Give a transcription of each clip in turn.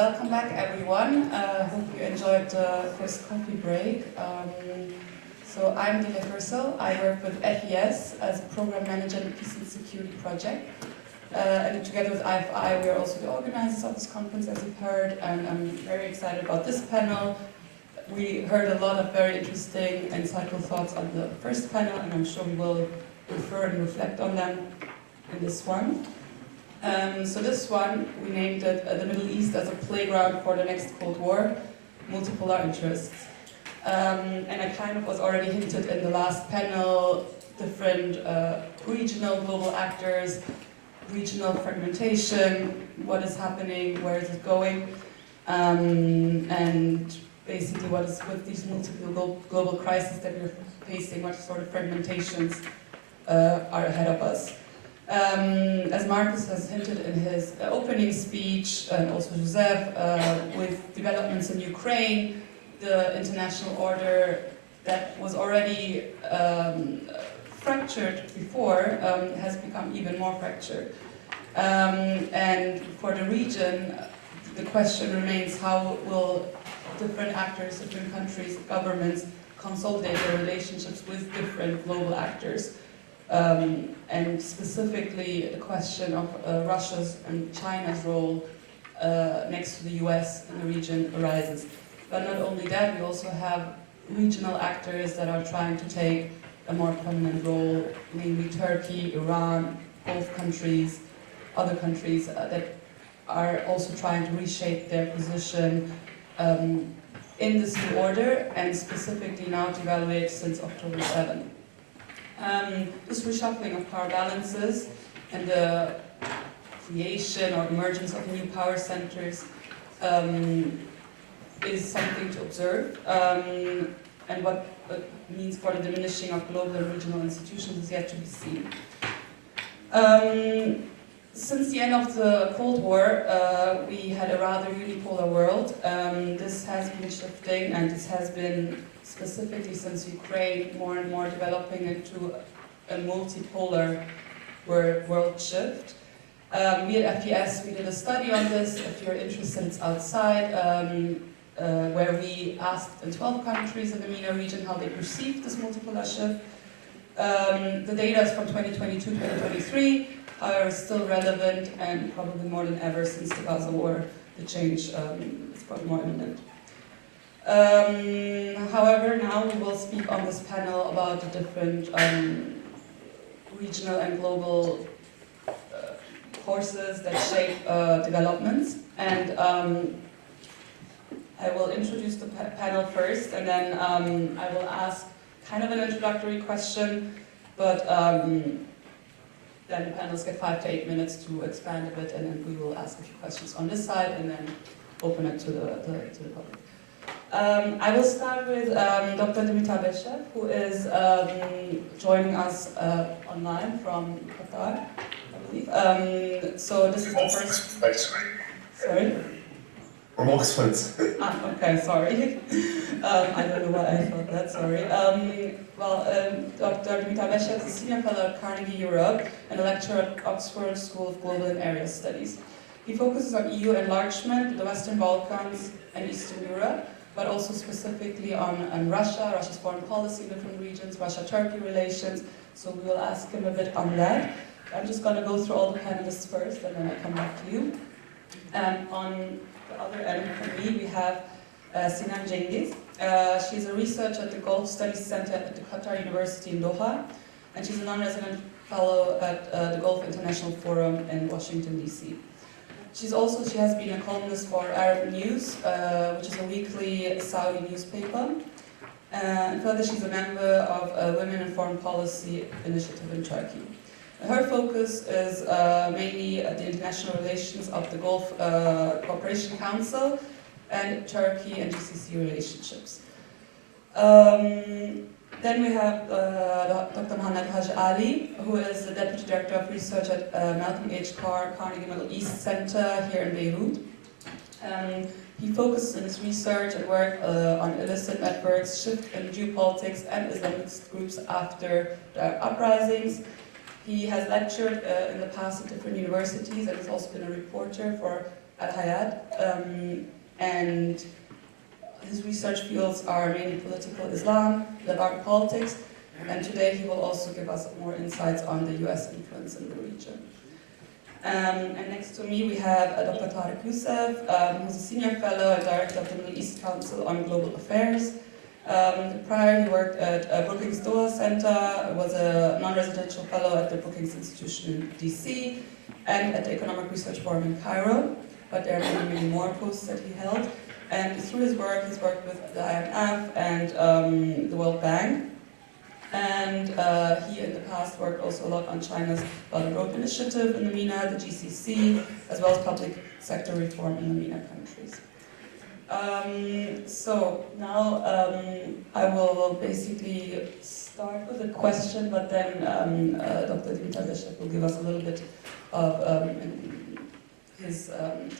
Welcome back, everyone. Hope you enjoyed the first coffee break. So I'm Dile Fursel. I work with FES as a program manager in the Peace and Security Project. And together with IFI, we are also the organizers of this conference, as you've heard, and I'm very excited about this panel. We heard a lot of very interesting, insightful thoughts on the first panel, and I'm sure we will refer and reflect on them in this one. So this one, we named it the Middle East as a playground for the next Cold War, multipolar interests. And I kind of was already hinted in the last panel, different regional global actors, regional fragmentation, what is happening, where is it going, and basically what is with these multiple global crises that we're facing, what sort of fragmentations are ahead of us. As Marcus has hinted in his opening speech, and also Joseph, with developments in Ukraine, the international order that was already fractured before has become even more fractured. And for the region, the question remains, how will different actors, different countries, governments consolidate their relationships with different global actors? And specifically the question of Russia's and China's role next to the US in the region arises. But not only that, we also have regional actors that are trying to take a more prominent role, namely Turkey, Iran, Gulf countries, other countries that are also trying to reshape their position in this new order, and specifically now to evaluate since October 7. This reshuffling of power balances and the creation or emergence of new power centers is something to observe, and what it means for the diminishing of global and regional institutions is yet to be seen. Since the end of the Cold War, we had a rather unipolar world. This has been shifting, and this has been, specifically since Ukraine, more and more developing into a multipolar world shift. We at FES, we did a study on this. If you're interested, it's outside, where we asked in 12 countries in the MENA region how they perceived this multipolar shift. The data is from 2022-2023, however, it's still relevant and probably more than ever since the Gaza war, the change is probably more imminent. However, now we will speak on this panel about the different regional and global forces that shape developments. And I will introduce the panel first, and then I will ask kind of an introductory question, but then the panelists get 5 to 8 minutes to expand a bit, and then we will ask a few questions on this side, and then open it to the public. I will start with Dr. Dimitar Beshev, who is joining us online from Qatar, I believe. So this is the first... Sorry? From Oxford. Okay, sorry. I don't know why I thought that, sorry. Dr. Dimitar Beshev is a senior fellow at Carnegie Europe and a lecturer at Oxford School of Global and Area Studies. He focuses on EU enlargement, the Western Balkans, and Eastern Europe, but also specifically on Russia, Russia's foreign policy in different regions, Russia-Turkey relations. So we will ask him a bit on that. I'm just going to go through all the panelists first, and then I come back to you. On the other end from me, we have Sinan Cengiz. She's a researcher at the Gulf Studies Center at the Qatar University in Doha, and she's a non-resident fellow at the Gulf International Forum in Washington, D.C. She has been a columnist for Arab News, which is a weekly Saudi newspaper. And further, she's a member of Women in Foreign Policy Initiative in Turkey. Her focus is mainly the international relations of the Gulf Cooperation Council and Turkey and GCC relationships. Then we have Dr. Mohammed Haj Ali, who is the Deputy Director of Research at Malcolm H. Carnegie Middle East Center here in Beirut. He focuses in his research and work on illicit networks, shift in geopolitics and Islamist groups after the uprisings. He has lectured in the past at different universities and has also been a reporter for at Hayat, and his research fields are mainly political Islam, Levant politics, and today he will also give us more insights on the US influence in the region. And next to me we have Dr. Tariq Youssef, who's a senior fellow and director of the Middle East Council on Global Affairs. Prior, he worked at Brookings Doha Center, was a non-residential fellow at the Brookings Institution in DC, and at the Economic Research Forum in Cairo, but there are many more posts that he held. And through his work, he's worked with the IMF and the World Bank. And he in the past worked also a lot on China's Belt and Road Initiative in the MENA, the GCC, as well as public sector reform in the MENA countries. So now I will basically start with a question, but then Dr. Dimitar Beshev will give us a little bit of his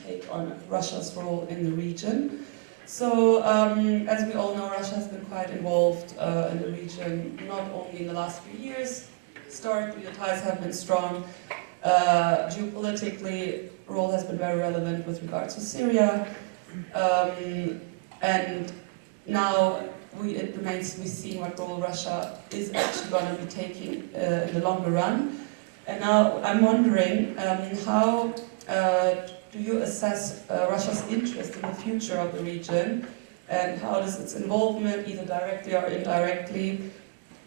take on Russia's role in the region. So, as we all know, Russia has been quite involved in the region, not only in the last few years. Historically, the ties have been strong. Geopolitically, role has been very relevant with regards to Syria. And now it remains to be seen what role Russia is actually going to be taking in the longer run. And now I'm wondering how do you assess Russia's interest in the future of the region, and how does its involvement, either directly or indirectly,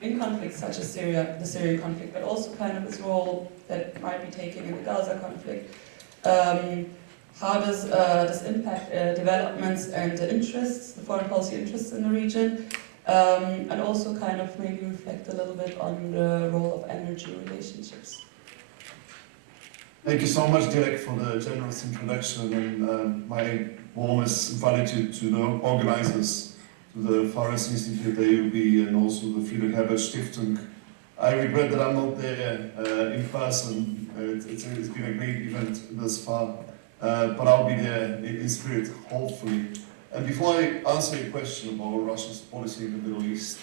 in conflicts such as Syria, the Syrian conflict, but also kind of its role that it might be taking in the Gaza conflict, how does this impact developments and the interests, the foreign policy interests in the region, and also kind of maybe reflect a little bit on the role of energy relationships? Thank you so much, Derek, for the generous introduction, and my warmest gratitude to the organizers, to the Far East Institute, the AUB, and also the Friedrich Herbert Stiftung. I regret that I'm not there in person. It's been a great event thus far, but I'll be there in spirit, hopefully. And before I answer your question about Russia's policy in the Middle East,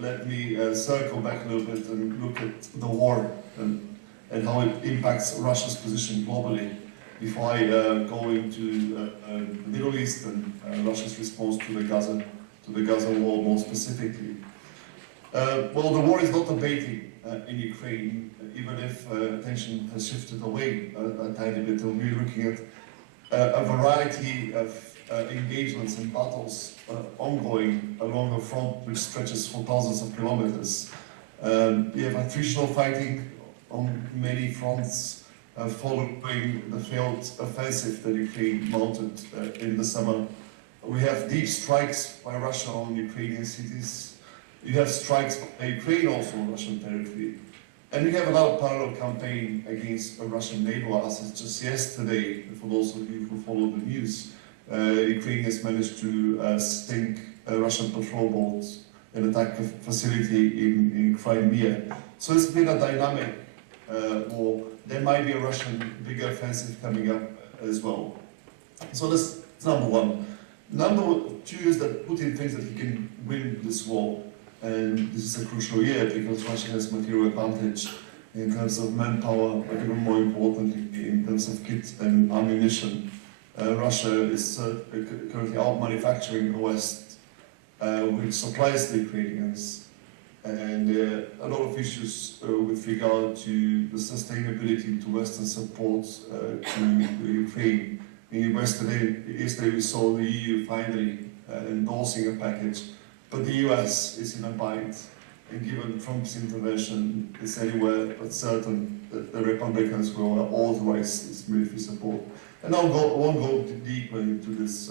let me circle back a little bit and look at the war and how it impacts Russia's position globally before I go into the Middle East and Russia's response to the Gaza war more specifically. Well, the war is not abating in Ukraine, even if attention has shifted away a tiny bit. We're looking at a variety of engagements and battles ongoing along a front which stretches for thousands of kilometers. We have attritional fighting on many fronts, following the failed offensive that Ukraine mounted in the summer. We have deep strikes by Russia on Ukrainian cities. You have strikes by Ukraine also on Russian territory. And we have another parallel campaign against Russian naval assets. Just yesterday, for those of you who follow the news, Ukraine has managed to sink a Russian patrol boat and attack a facility in Crimea. So it's been a dynamic war. There might be a Russian bigger offensive coming up as well. So that's number one. Number two is that Putin thinks that he can win this war. And this is a crucial year because Russia has material advantage in terms of manpower, but even more importantly in terms of kit and ammunition. Russia is currently out manufacturing the West, which supplies the Ukrainians. And a lot of issues with regard to the sustainability to Western support to Ukraine. Yesterday we saw the EU finally endorsing a package, but the US is in a bind. And given Trump's intervention, it's anywhere but certain that the Republicans will authorize this military support. And I won't go deeper into this.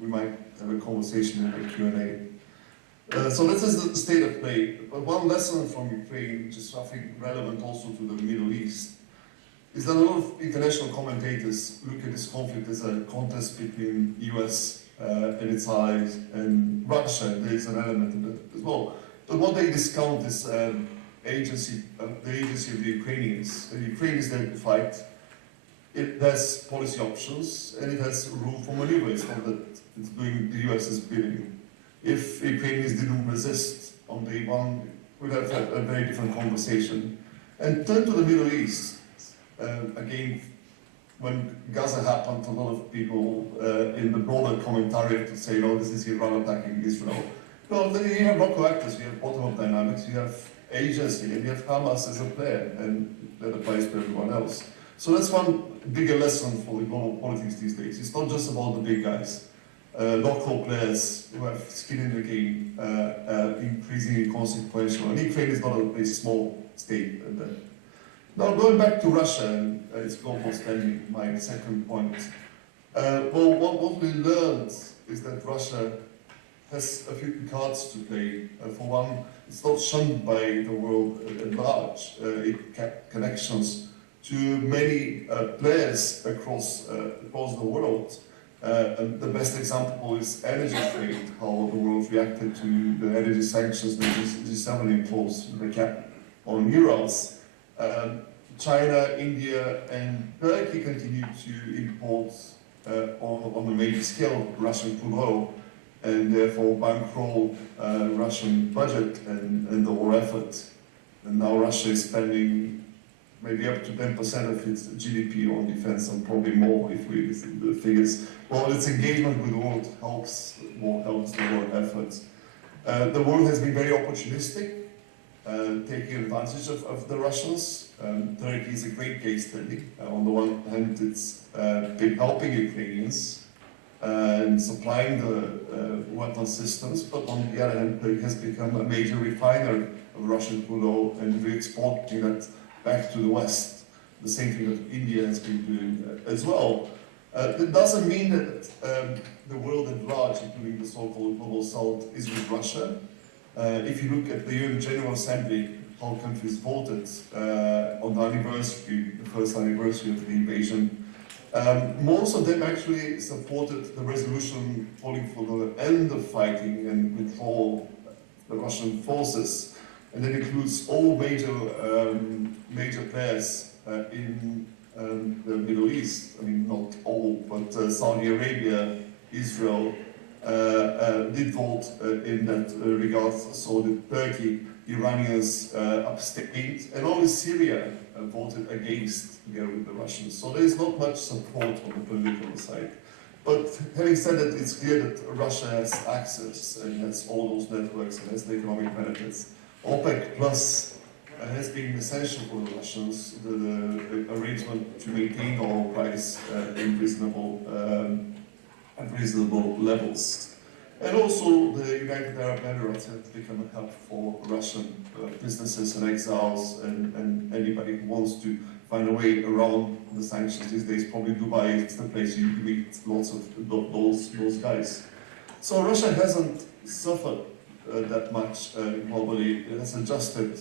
We might have a conversation in the Q&A. So this is the state of play. But one lesson from Ukraine, which is I think relevant also to the Middle East, is that a lot of international commentators look at this conflict as a contest between US and its allies and Russia. There is an element in it as well. But what they discount is the agency of the Ukrainians. And Ukraine is there to fight. It has policy options and it has room for maneuver. It's not that it's doing the US's bidding. If Ukrainians didn't resist on day one, we'd have had a very different conversation. And turn to the Middle East. Again, when Gaza happened, a lot of people in the broader commentary to say, no, this is Iran attacking Israel. No, then you have local actors, you have bottom-up dynamics, you have agency, and you have Hamas as a player, and that applies to everyone else. So that's one bigger lesson for the global politics these days. It's not just about the big guys. Local players who have skin in the game, increasingly consequential. And Ukraine is not a small state. Now going back to Russia and its global standing, my second point. Well, what we learned is that Russia has a few cards to play. For one, it's not shunned by the world at large. It kept connections to many players across the world. And the best example is energy trade, how the world reacted to the energy sanctions the G7 imposed, the cap on Urals. China, India, and Turkey continue to import on a major scale Russian crude oil, and therefore bankroll Russian budget and the war effort. And now Russia is spending maybe up to 10% of its GDP on defense, and probably more if we listen to the figures. Well, its engagement with the world helps the war efforts. The world has been very opportunistic, taking advantage of the Russians. Turkey is a great case study. On the one hand, it's been helping Ukrainians and supplying the weapon systems, but on the other hand, Turkey has become a major refiner of Russian crude oil and re-exporting that back to the West. The same thing that India has been doing as well. That doesn't mean that the world at large, including the so-called global south, is with Russia. If you look at the UN General Assembly, how countries voted on the anniversary, the first anniversary of the invasion, most of them actually supported the resolution calling for the end of fighting and withdrawal of the Russian forces. And that includes all major players in the Middle East. I mean, not all, but Saudi Arabia, Israel did vote in that regard. So did Turkey. Iranians abstained, and only Syria voted against, together with the Russians. So there is not much support on the political side. But having said that, it's clear that Russia has access and has all those networks and has the economic benefits. OPEC Plus has been essential for the Russians, the arrangement to maintain the oil price in reasonable levels. And also the United Arab Emirates has become a hub for Russian businesses and exiles and anybody who wants to find a way around the sanctions these days. Probably Dubai is the place you meet lots of those guys. So Russia hasn't suffered that much globally. It has adjusted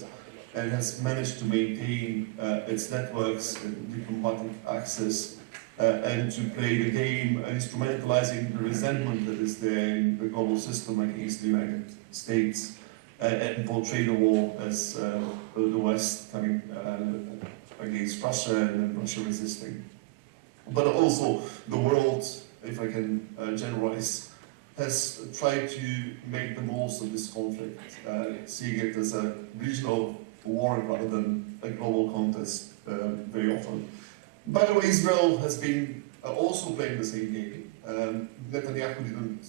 and has managed to maintain its networks and diplomatic access and to play the game, instrumentalizing the resentment that is there in the global system against the United States and portray the war as the West coming against Russia and Russia resisting. But also the world, if I can generalize, has tried to make the most of this conflict, seeing it as a regional war rather than a global contest very often. By the way, Israel has been also playing the same game. Netanyahu didn't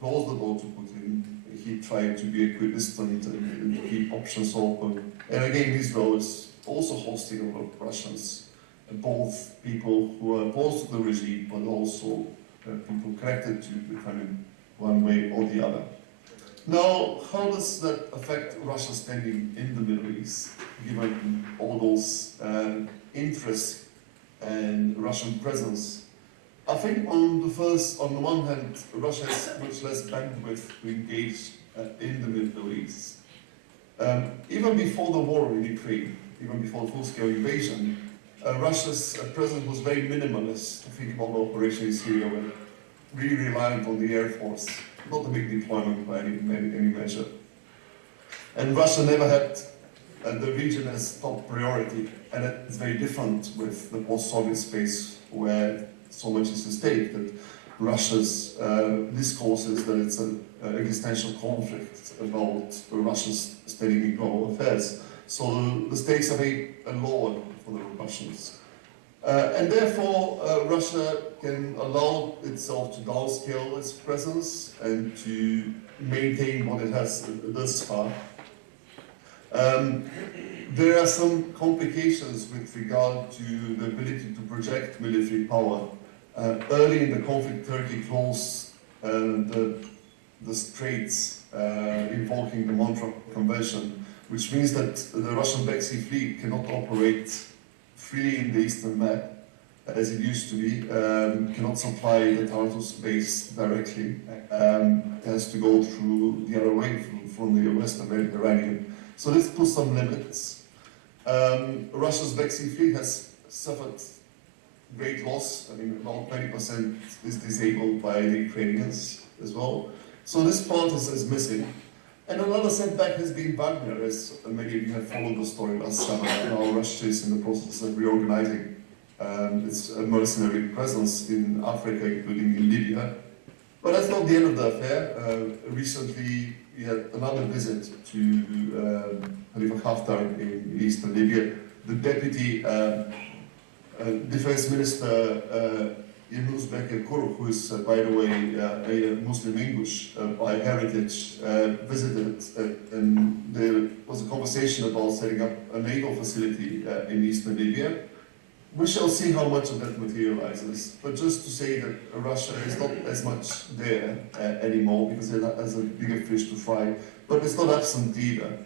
close the door to Putin. He tried to be equidistant and keep options open. And again, Israel is also hosting a lot of Russians, both people who are opposed to the regime, but also people connected to the Kremlin one way or the other. Now, how does that affect Russia's standing in the Middle East, given all those interests and Russian presence? I think on the one hand, Russia has much less bandwidth to engage in the Middle East. Even before the war in Ukraine, even before the full-scale invasion, Russia's presence was very minimalist. I think about the operation in Syria, were really reliant on the Air Force, not a big deployment by any measure. And Russia never had the region as top priority, and it's very different with the post-Soviet space where so much is at stake, that Russia's discourse is that it's an existential conflict about Russia's standing in global affairs. So the stakes are very lower for the Russians. And therefore, Russia can allow itself to downscale its presence and to maintain what it has thus far. There are some complications with regard to the ability to project military power. Early in the conflict, Turkey closed the straits invoking the Montreux Convention, which means that the Russian Black Sea Fleet cannot operate freely in the Eastern Med as it used to be, cannot supply the Tartus base directly, has to go through the other way from the Western Mediterranean. So this puts some limits. Russia's Black Sea Fleet has suffered great loss. I mean, about 20% is disabled by the Ukrainians as well. So this part is missing. And another setback has been Wagner, as many of you have followed the story last summer. Now Russia is in the process of reorganizing its mercenary presence in Africa, including in Libya. But that's not the end of the affair. Recently, we had another visit to Khalifa Haftar in eastern Libya. The deputy defense minister, Yunus Bekir, who is, by the way, a Muslim English by heritage, visited, and there was a conversation about setting up a naval facility in eastern Libya. We shall see how much of that materializes, but just to say that Russia is not as much there anymore because it has a bigger fish to fry, but it's not absent either.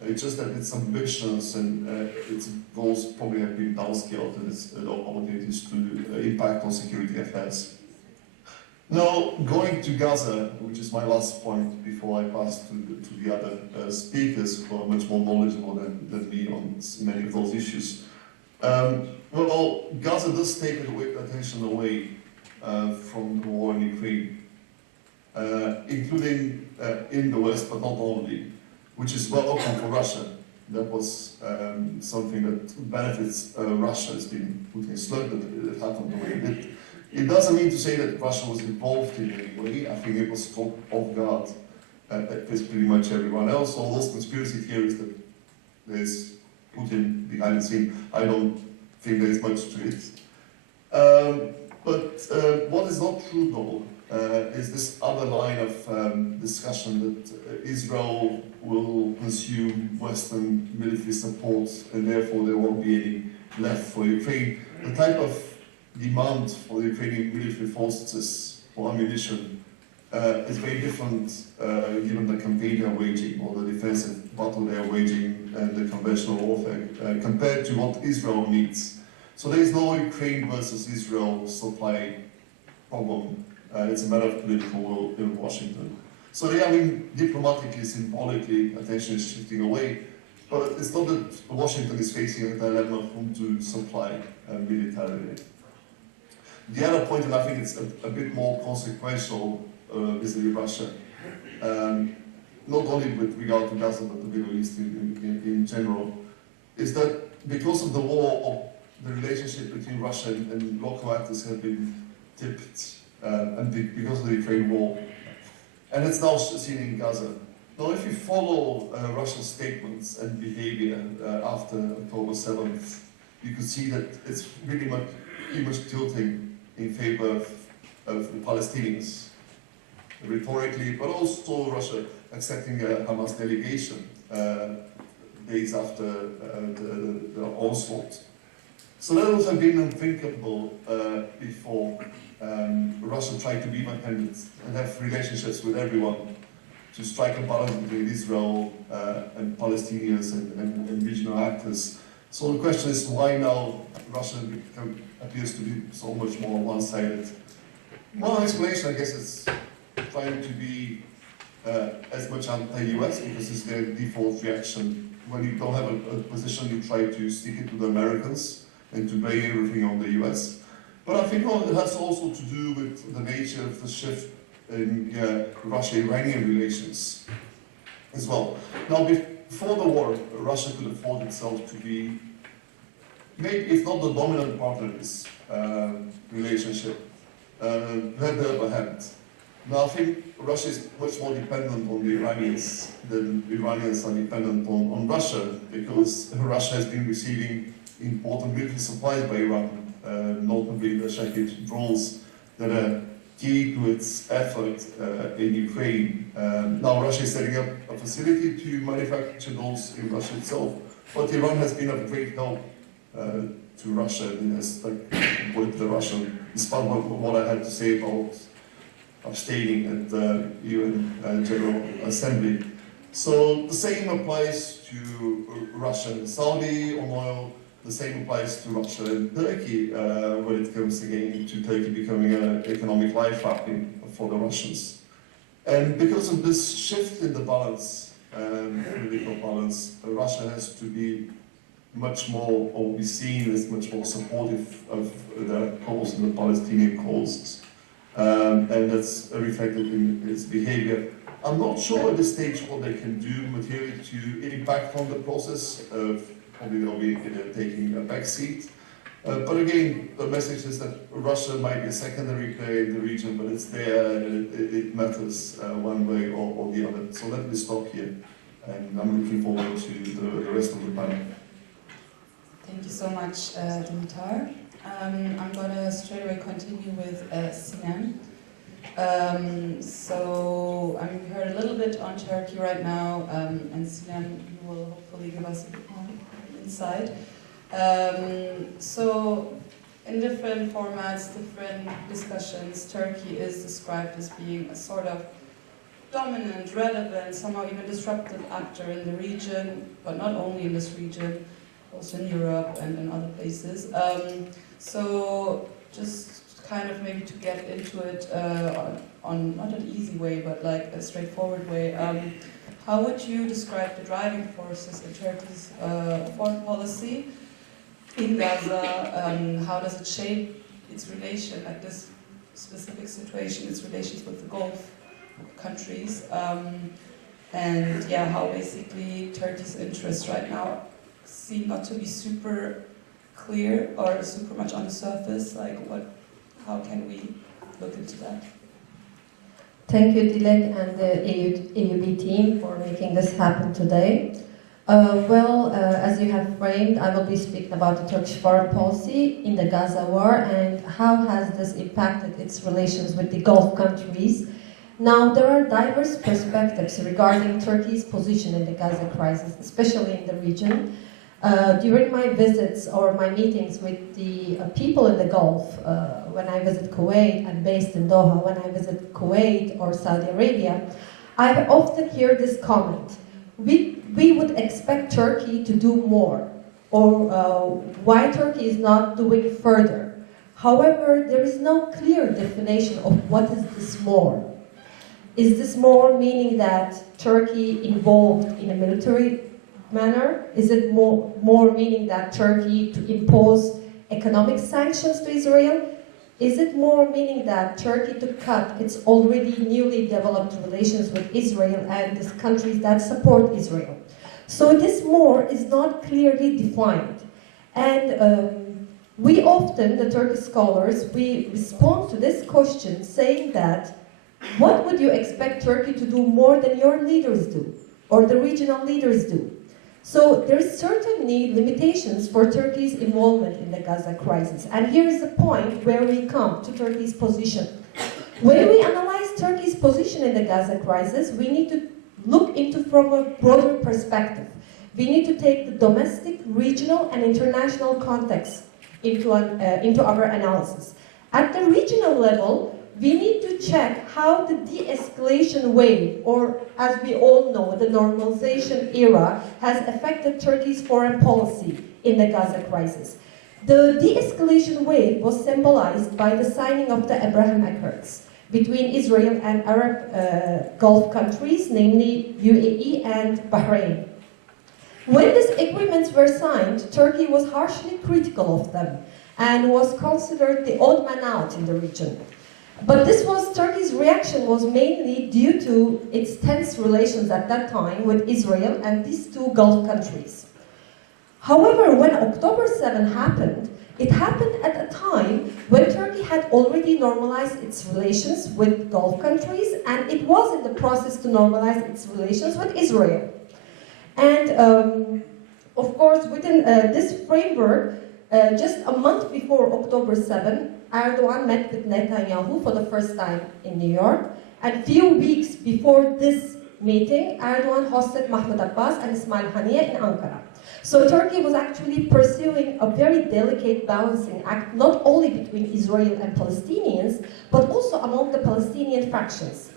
It's just that its ambitions and its goals probably have been downscaled and its opportunities to impact on security affairs. Now, going to Gaza, which is my last point before I pass to the other speakers who are much more knowledgeable than me on many of those issues. Well, Gaza does take attention away from the war in Ukraine, including in the West, but not only, which is welcome for Russia. That was something that benefits Russia. It's been put in slug that it happened the way it did. It doesn't mean to say that Russia was involved in any way. I think it was caught off guard as pretty much everyone else. All those conspiracy theories that there's Putin behind the scene, I don't think there's much to it. But what is not true though is this other line of discussion that Israel will consume Western military support and therefore there won't be any left for Ukraine. The type of demand for the Ukrainian military forces for ammunition is very different given the campaign they are waging or the defensive battle they are waging and the conventional warfare compared to what Israel needs. So there is no Ukraine versus Israel supply problem. It's a matter of political will in Washington. So yeah, I mean, diplomatically, symbolically, attention is shifting away, but it's not that Washington is facing a dilemma of whom to supply militarily. The other point, and I think it's a bit more consequential vis-a-vis Russia, not only with regard to Gaza, but the Middle East in general, is that because of the war, the relationship between Russia and local actors have been tipped, and because of the Ukraine war. And it's now seen in Gaza. Now, if you follow Russia's statements and behavior after October 7th, you could see that it's really much tilting in favor of the Palestinians, rhetorically, but also Russia accepting a Hamas delegation days after the onslaught. So that would have been unthinkable before Russia tried to be independent and have relationships with everyone to strike a balance between Israel and Palestinians and regional actors. So the question is, why now Russia appears to be so much more one-sided? One explanation, I guess, is trying to be as much anti-US because it's their default reaction. When you don't have a position, you try to stick it to the Americans and to blame everything on the US. But I think it has also to do with the nature of the shift in Russia-Iranian relations as well. Now, before the war, Russia could afford itself to be, maybe if not the dominant partner in this relationship, had the upper hand. Now, I think Russia is much more dependent on the Iranians than the Iranians are dependent on Russia, because Russia has been receiving important military supplies by Iran notably the Shahid drones that are key to its effort in Ukraine. Now Russia is setting up a facility to manufacture those in Russia itself, but Iran has been of great help to Russia. It has with the Russian, despite what I had to say about abstaining at the UN General Assembly. So the same applies to Russia and Saudi on oil. The same applies to Russia and Turkey when it comes again to Turkey becoming an economic lifeline for the Russians. And because of this shift in the balance, political balance, Russia has to be much more, or be seen as much more supportive of the cause and the Palestinian causes. And that's reflected in its behavior. I'm not sure at this stage what they can do materially to impact on the process of probably they'll be taking a back seat. But again, the message is that Russia might be a secondary player in the region, but it's there and it matters one way or the other. So let me stop here, and I'm looking forward to the rest of the panel. Thank you so much, Dimitar. I'm going to straight away continue with Sinem. So we heard a little bit on Turkey right now, and Sinem, you will hopefully give us a bit more insight. So in different formats, different discussions, Turkey is described as being a sort of dominant, relevant, somehow even disruptive actor in the region, but not only in this region, also in Europe and in other places. So just kind of maybe to get into it on not an easy way, but like a straightforward way. How would you describe the driving forces in Turkey's foreign policy in Gaza? How does it shape its relation at this specific situation, its relations with the Gulf countries? And yeah, how basically Turkey's interests right now seem not to be super clear or super much on the surface. Like how can we look into that? Thank you, Dilek, and the AUB team for making this happen today. As you have framed, I will be speaking about the Turkish foreign policy in the Gaza war and how has this impacted its relations with the Gulf countries. Now, there are diverse perspectives regarding Turkey's position in the Gaza crisis, especially in the region. During my visits or my meetings with the people in the Gulf, when I visit Kuwait, I'm based in Doha, when I visit Kuwait or Saudi Arabia, I often hear this comment: we would expect Turkey to do more, or why Turkey is not doing further. However, there is no clear definition of what is this more. Is this more meaning that Turkey involved in a military manner? Is it more meaning that Turkey to impose economic sanctions to Israel? Is it more meaning that Turkey to cut its already newly developed relations with Israel and these countries that support Israel? So this more is not clearly defined. And we often, the Turkish scholars, we respond to this question saying that what would you expect Turkey to do more than your leaders do, or the regional leaders do? So there is certainly limitations for Turkey's involvement in the Gaza crisis. And here is the point where we come to Turkey's position. When we analyze Turkey's position in the Gaza crisis, we need to look into from a broader perspective. We need to take the domestic, regional, and international context into our analysis. At the regional level, we need to check how the de-escalation wave, or as we all know, the normalization era, has affected Turkey's foreign policy in the Gaza crisis. The de-escalation wave was symbolized by the signing of the Abraham Accords between Israel and Arab Gulf countries, namely UAE and Bahrain. When these agreements were signed, Turkey was harshly critical of them and was considered the odd man out in the region. But Turkey's reaction was mainly due to its tense relations at that time with Israel and these two Gulf countries. However, when October 7 happened, it happened at a time when Turkey had already normalized its relations with Gulf countries, and it was in the process to normalize its relations with Israel. And of course, within this framework, just a month before October 7, Erdogan met with Netanyahu for the first time in New York. And a few weeks before this meeting, Erdogan hosted Mahmoud Abbas and Ismail Haniyeh in Ankara. So Turkey was actually pursuing a very delicate balancing act, not only between Israel and Palestinians, but also among the Palestinian factions.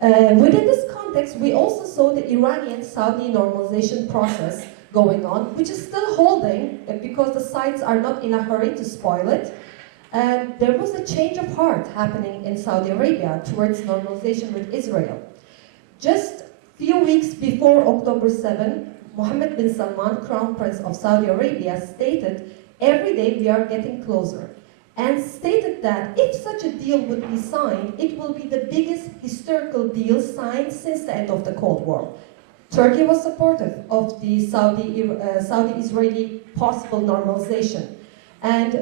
Within this context, we also saw the Iranian-Saudi normalization process going on, which is still holding because the sides are not in a hurry to spoil it. And there was a change of heart happening in Saudi Arabia towards normalization with Israel. Just a few weeks before October 7, Mohammed bin Salman, Crown Prince of Saudi Arabia, stated, "Every day we are getting closer," and stated that if such a deal would be signed, it will be the biggest historical deal signed since the end of the Cold War. Turkey was supportive of the Saudi-Israeli possible normalization, and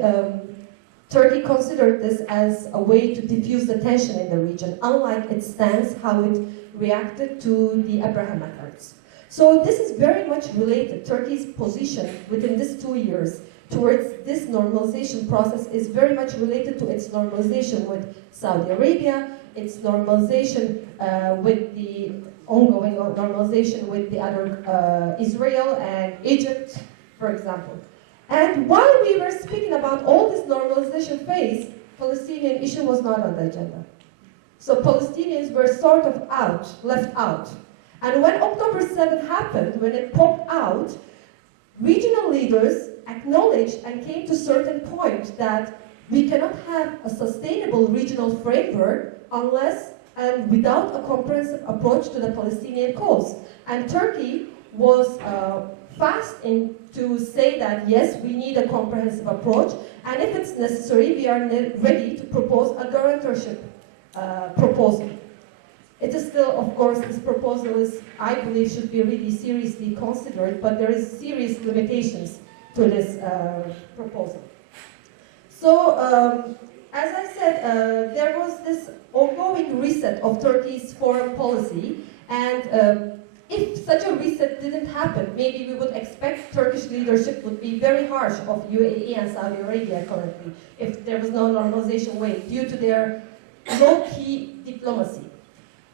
Turkey considered this as a way to diffuse the tension in the region, unlike its stance, how it reacted to the Abraham Accords. So this is very much related. Turkey's position within these 2 years towards this normalization process is very much related to its normalization with Saudi Arabia, its normalization with the ongoing normalization with the other Israel and Egypt, for example. And while we were speaking about all this normalization phase, Palestinian issue was not on the agenda. So Palestinians were sort of left out. And when October 7 happened, when it popped out, regional leaders acknowledged and came to a certain point that we cannot have a sustainable regional framework unless and without a comprehensive approach to the Palestinian cause. And Turkey was fast to say that, yes, we need a comprehensive approach, and if it's necessary, we are ready to propose a guarantorship proposal. It is still, of course, this proposal is, I believe, should be really seriously considered, but there is serious limitations to this proposal. So, as I said, there was this ongoing reset of Turkey's foreign policy, and if such a reset didn't happen, maybe we would expect Turkish leadership would be very harsh of UAE and Saudi Arabia currently, if there was no normalization way, due to their low-key diplomacy.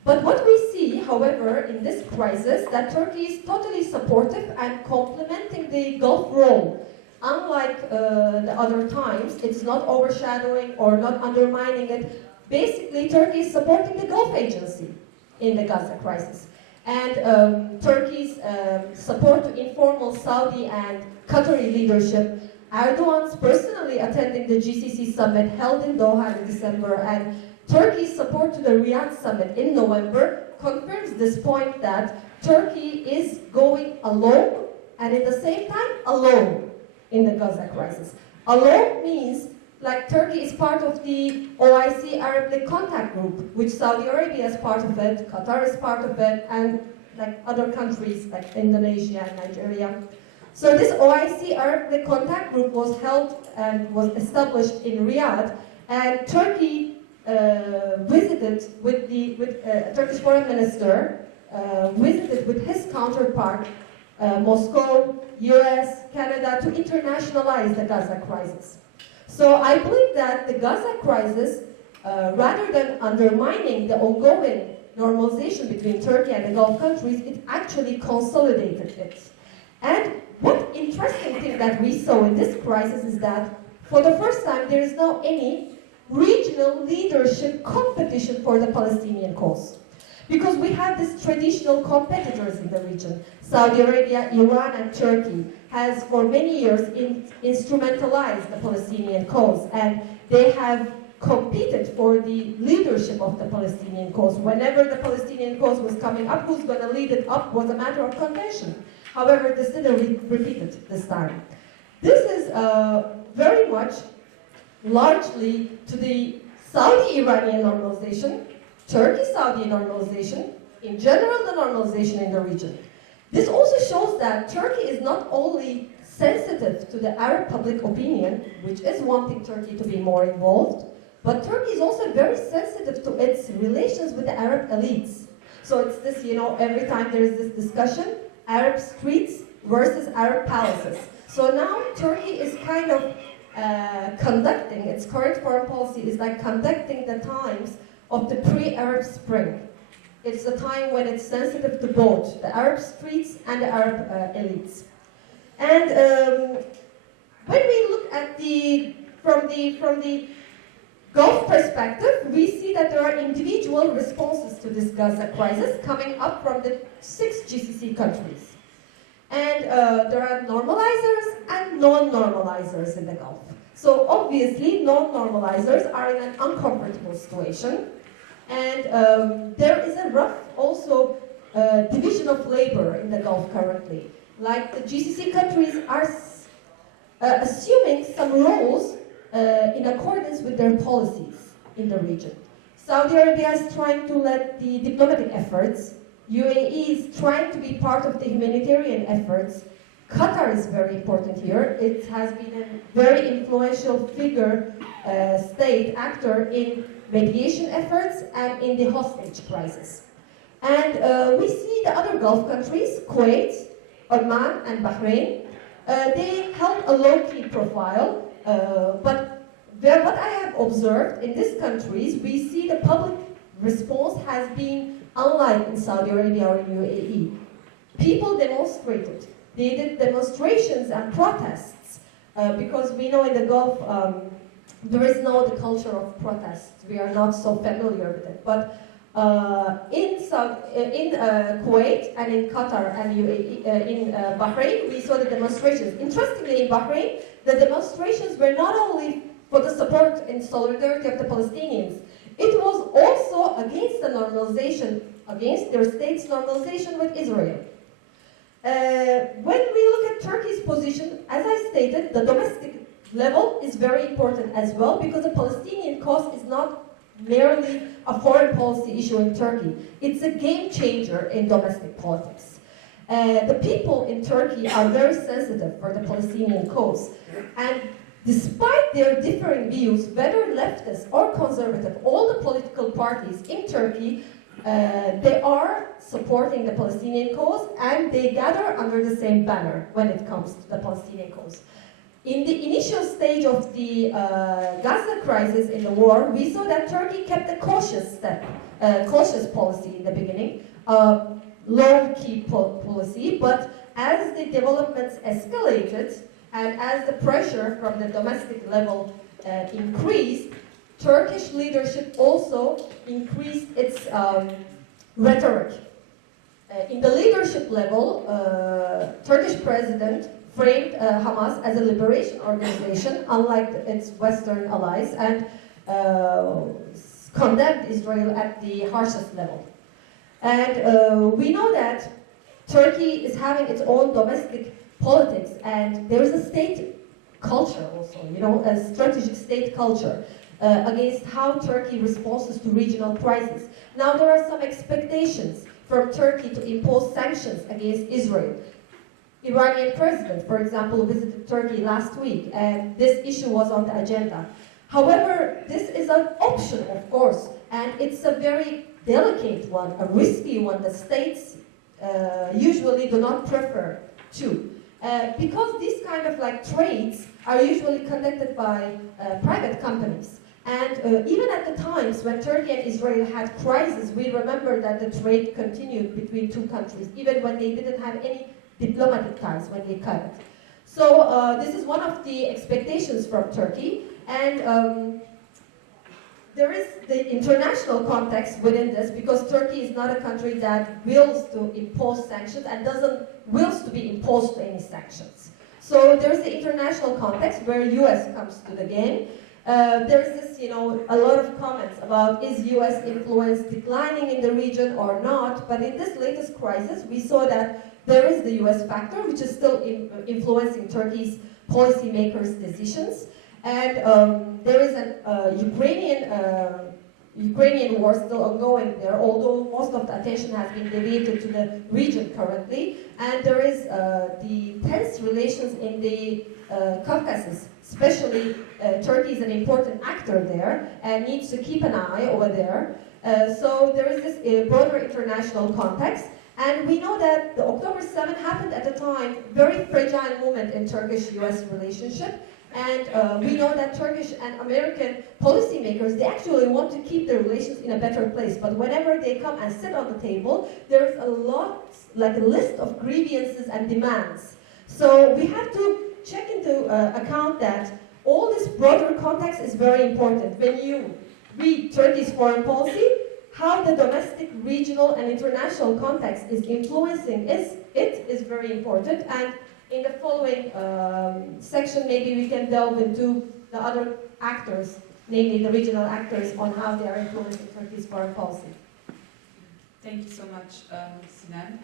But what we see, however, in this crisis, that Turkey is totally supportive and complementing the Gulf role. Unlike the other times, it's not overshadowing or not undermining it. Basically, Turkey is supporting the Gulf Agency in the Gaza crisis. And Turkey's support to informal Saudi and Qatari leadership, Erdogan's personally attending the GCC summit held in Doha in December, and Turkey's support to the Riyadh summit in November confirms this point that Turkey is going alone and at the same time alone in the Gaza crisis. Alone means like Turkey is part of the OIC Arab League contact group, which Saudi Arabia is part of it, Qatar is part of it, and like other countries like Indonesia and Nigeria. So this OIC Arab League contact group was held and was established in Riyadh, and Turkey visited with Turkish foreign minister, visited with his counterpart, Moscow, US, Canada, to internationalize the Gaza crisis. So I believe that the Gaza crisis, rather than undermining the ongoing normalization between Turkey and the Gulf countries, it actually consolidated it. And what interesting thing that we saw in this crisis is that for the first time there is now any regional leadership competition for the Palestinian cause. Because we have these traditional competitors in the region. Saudi Arabia, Iran, and Turkey has for many years instrumentalized the Palestinian cause, and they have competed for the leadership of the Palestinian cause. Whenever the Palestinian cause was coming up, who's going to lead it up was a matter of contention. However, this didn't repeat it this time. This is very much largely to the Saudi-Iranian normalization, Turkey-Saudi normalization, in general the normalization in the region. This also shows that Turkey is not only sensitive to the Arab public opinion, which is wanting Turkey to be more involved, but Turkey is also very sensitive to its relations with the Arab elites. So it's this, every time there is this discussion, Arab streets versus Arab palaces. So now Turkey is kind of conducting, its current foreign policy is like conducting the times of the pre-Arab Spring. It's a time when it's sensitive to both the Arab streets and the Arab elites. And when we look at from the Gulf perspective, we see that there are individual responses to this Gaza crisis coming up from the 6 GCC countries. And there are normalizers and non-normalizers in the Gulf. So obviously, non-normalizers are in an uncomfortable situation. And there is a rough also division of labor in the Gulf currently. Like the GCC countries are assuming some roles in accordance with their policies in the region. Saudi Arabia is trying to lead the diplomatic efforts. UAE is trying to be part of the humanitarian efforts. Qatar is very important here. It has been a very influential figure, state actor in mediation efforts and in the hostage crisis. And we see the other Gulf countries, Kuwait, Oman, and Bahrain. They held a low-key profile, but what I have observed in these countries, we see the public response has been unlike in Saudi Arabia or UAE. People demonstrated. They did demonstrations and protests because we know in the Gulf there is no the culture of protest. We are not so familiar with it. But in Kuwait and in Qatar and UAE, in Bahrain, we saw the demonstrations. Interestingly, in Bahrain, the demonstrations were not only for the support and solidarity of the Palestinians, it was also against the normalization, against their state's normalization with Israel. When we look at Turkey's position, as I stated, the domestic level is very important as well because the Palestinian cause is not merely a foreign policy issue in Turkey. It's a game changer in domestic politics. The people in Turkey are very sensitive for the Palestinian cause. And despite their differing views, whether leftist or conservative, all the political parties in Turkey, they are supporting the Palestinian cause and they gather under the same banner when it comes to the Palestinian cause. In the initial stage of the Gaza crisis in the war, we saw that Turkey kept a cautious policy in the beginning, low-key policy, but as the developments escalated and as the pressure from the domestic level increased, Turkish leadership also increased its rhetoric. In the leadership level, Turkish president framed Hamas as a liberation organization, unlike its Western allies, and condemned Israel at the harshest level. And we know that Turkey is having its own domestic politics, and there is a state culture also, a strategic state culture against how Turkey responds to regional crises. Now there are some expectations from Turkey to impose sanctions against Israel. Iranian president, for example, visited Turkey last week, and this issue was on the agenda. However, this is an option, of course, and it's a very delicate one, a risky one that states usually do not prefer to. Because these kind of trades are usually conducted by private companies. And even at the times when Turkey and Israel had crises, we remember that the trade continued between two countries, even when they didn't have any diplomatic ties, when they cut it. So this is one of the expectations from Turkey. And there is the international context within this, because Turkey is not a country that wills to impose sanctions and doesn't wills to be imposed any sanctions. So there's the international context where US comes to the game. There's this, a lot of comments about is US influence declining in the region or not, but in this latest crisis, we saw that there is the US factor, which is still influencing Turkey's policymakers' decisions. And there is a Ukrainian war still ongoing there, although most of the attention has been deviated to the region currently. And there is the tense relations in the Caucasus, especially Turkey is an important actor there and needs to keep an eye over there. So there is this broader international context. And we know that the October 7 happened at the time, very fragile moment in Turkish-US relationship. And we know that Turkish and American policymakers, they actually want to keep their relations in a better place. But whenever they come and sit on the table, there's a lot, like a list of grievances and demands. So we have to check into account that all this broader context is very important. When you read Turkey's foreign policy, how the domestic, regional, and international context is influencing it is very important. And in the following section, maybe we can delve into the other actors, namely the regional actors, on how they are influencing Turkey's foreign policy. Thank you so much, Sinan.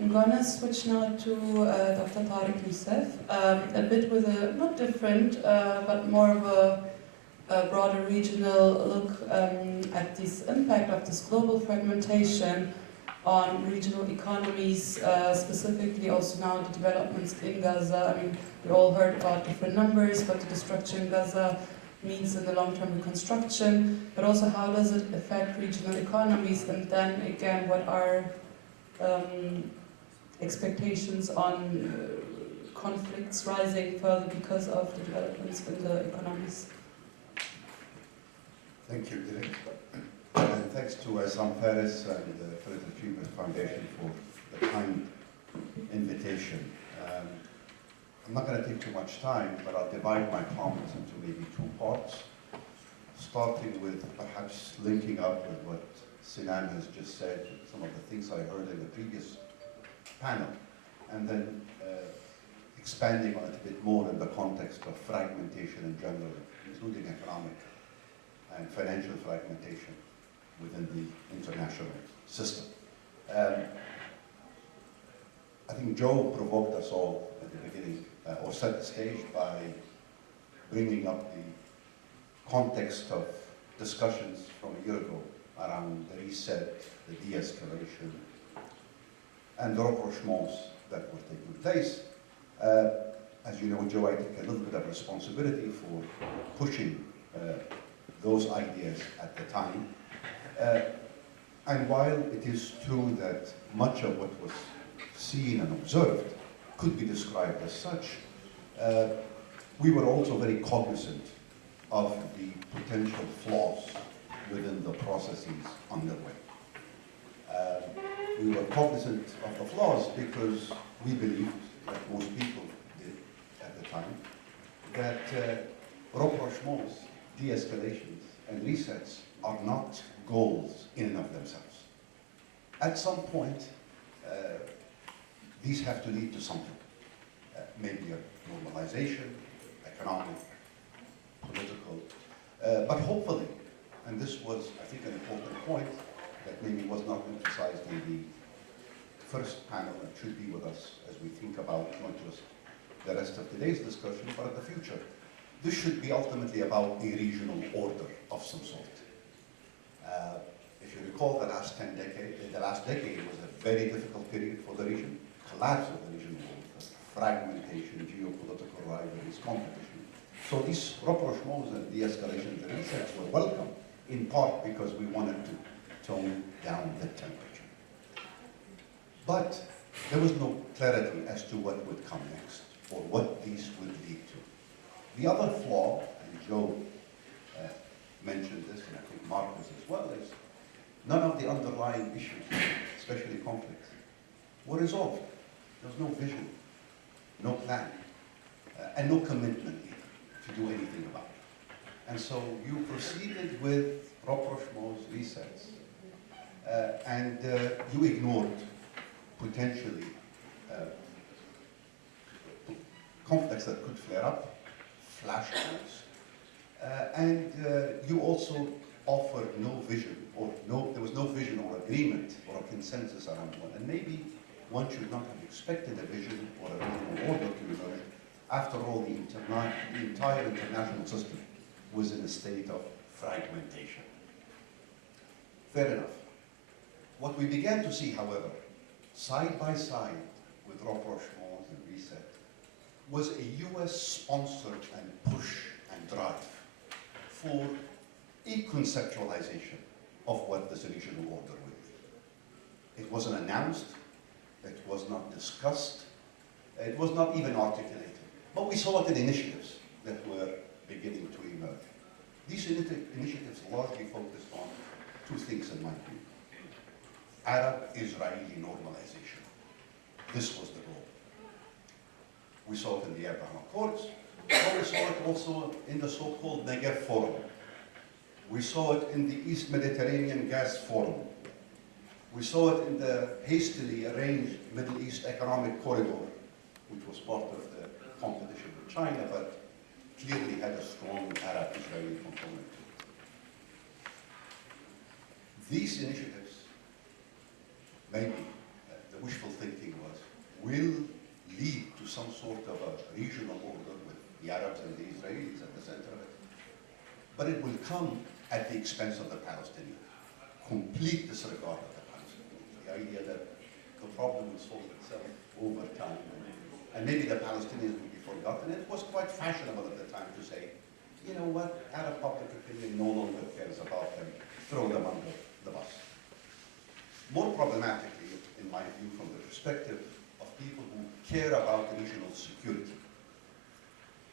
I'm gonna switch now to Dr. Tariq Youssef, a bit with a, not different, but more of a broader regional look at this impact of this global fragmentation on regional economies, specifically also now the developments in Gaza. I mean, we all heard about different numbers, what the destruction in Gaza means in the long-term reconstruction, but also how does it affect regional economies, and then again, what are expectations on conflicts rising further because of the developments in the economies. Thank you, Dilek. And thanks to Sam Faris and the Frederick Huber Foundation for the kind invitation. I'm not going to take too much time, but I'll divide my comments into maybe two parts, starting with perhaps linking up with what Sinan has just said, some of the things I heard in the previous panel, and then expanding on it a bit more in the context of fragmentation in general, including economic and financial fragmentation within the international system. I think Joe provoked us all at the beginning, or set the stage by bringing up the context of discussions from a year ago around the reset, the de-escalation, and the rapprochements that were taking place. As you know, Joe, I take a little bit of responsibility for pushing those ideas at the time. And while it is true that much of what was seen and observed could be described as such, we were also very cognizant of the potential flaws within the processes underway. We were cognizant of the flaws because we believed, like most people did at the time, that rapprochements, de-escalations, and resets are not goals in and of themselves. At some point, these have to lead to something. Maybe a normalization, economic, political, but hopefully, and this was, I think, an important point that maybe was not emphasized in the first panel and should be with us as we think about not just the rest of today's discussion, but the future. This should be ultimately about a regional order of some sort. If you recall the last decade was a very difficult period for the region. Collapse of the regional order, fragmentation, geopolitical rivalries, competition. So these rapprochements and de-escalations and resets were welcome, in part because we wanted to tone down the temperature. But there was no clarity as to what would come next, or what these would lead to. The other flaw, and Joe mentioned this, and I think Marcus as well, is none of the underlying issues, especially conflicts, were resolved. There was no vision, no plan, and no commitment either to do anything about it. And so you proceeded with rapprochements, resets, and you ignored potentially conflicts that could flare up, flashpoints, and you also offered no vision, or there was no vision or agreement or a consensus around one. And maybe one should not have expected a vision or a regional order to emerge. After all, the entire international system was in a state of fragmentation. Fair enough. What we began to see, however, side by side with rapprochements and reset, was a US sponsored and push and drive for a conceptualization of what this regional order would be. It wasn't announced, it was not discussed, it was not even articulated. But we saw it in initiatives that were beginning to emerge. These initiatives largely focused on two things in my view. Arab-Israeli normalization. This was the goal. We saw it in the Abraham Accords, but we saw it also in the so-called Negev Forum. We saw it in the East Mediterranean Gas Forum. We saw it in the hastily arranged Middle East Economic Corridor, which was part of the competition with China, but clearly had a strong Arab-Israeli component to it. These initiatives, maybe the wishful thinking was, will lead to some sort of a regional order with the Arabs and the Israelis at the center of it. But it will come at the expense of the Palestinians. Complete disregard of the Palestinians. The idea that the problem will solve itself over time. And maybe the Palestinians will be forgotten. It was quite fashionable at the time to say, you know what, Arab public opinion no longer cares about them. Throw them under the bus. More problematically, in my view, from the perspective of people who care about regional security,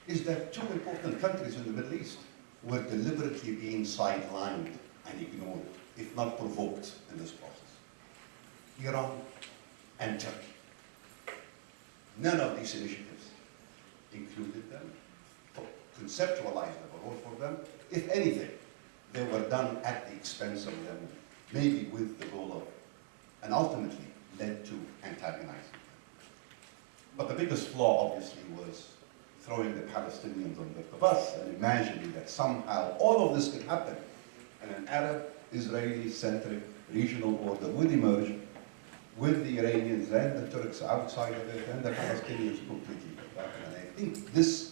is that two important countries in the Middle East were deliberately being sidelined and ignored, if not provoked, in this process. Iran and Turkey. None of these initiatives included them, conceptualized them, or wrote for them. If anything, they were done at the expense of them, maybe with the goal of, and ultimately led to antagonizing them. But the biggest flaw, obviously, was throwing the Palestinians under the bus and imagining that somehow all of this could happen and an Arab-Israeli-centric regional order would emerge with the Iranians and the Turks outside of it and the Palestinians completely forgotten. And I think this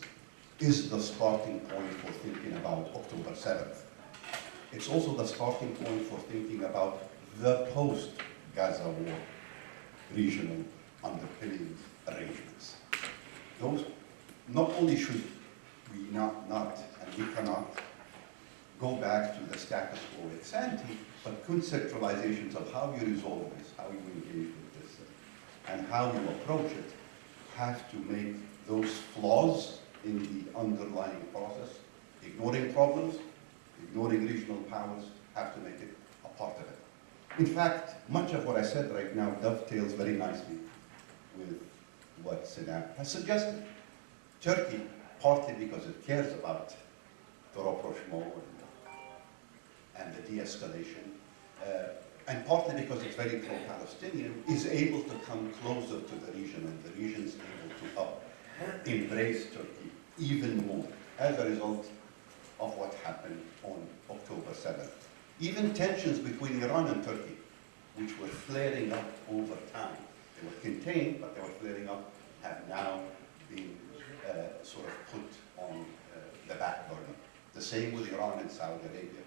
is the starting point for thinking about October 7th. It's also the starting point for thinking about the post-Gaza war regional underpinning arrangements. Those, not only should we not and we cannot go back to the status quo ex ante, but conceptualizations of how you resolve this, how you engage with this, and how you approach it have to make those flaws in the underlying process, ignoring problems, ignoring regional powers, have to make it a part of it. In fact, much of what I said right now dovetails very nicely with what Sinan has suggested. Turkey, partly because it cares about the rapprochement and the de-escalation, and partly because it's very pro-Palestinian, is able to come closer to the region, and the region is able to embrace Turkey even more as a result of what happened on October 7th. Even tensions between Iran and Turkey, which were flaring up over time, they were contained, but they were flaring up, have now been sort of put on the back burner. The same with Iran and Saudi Arabia.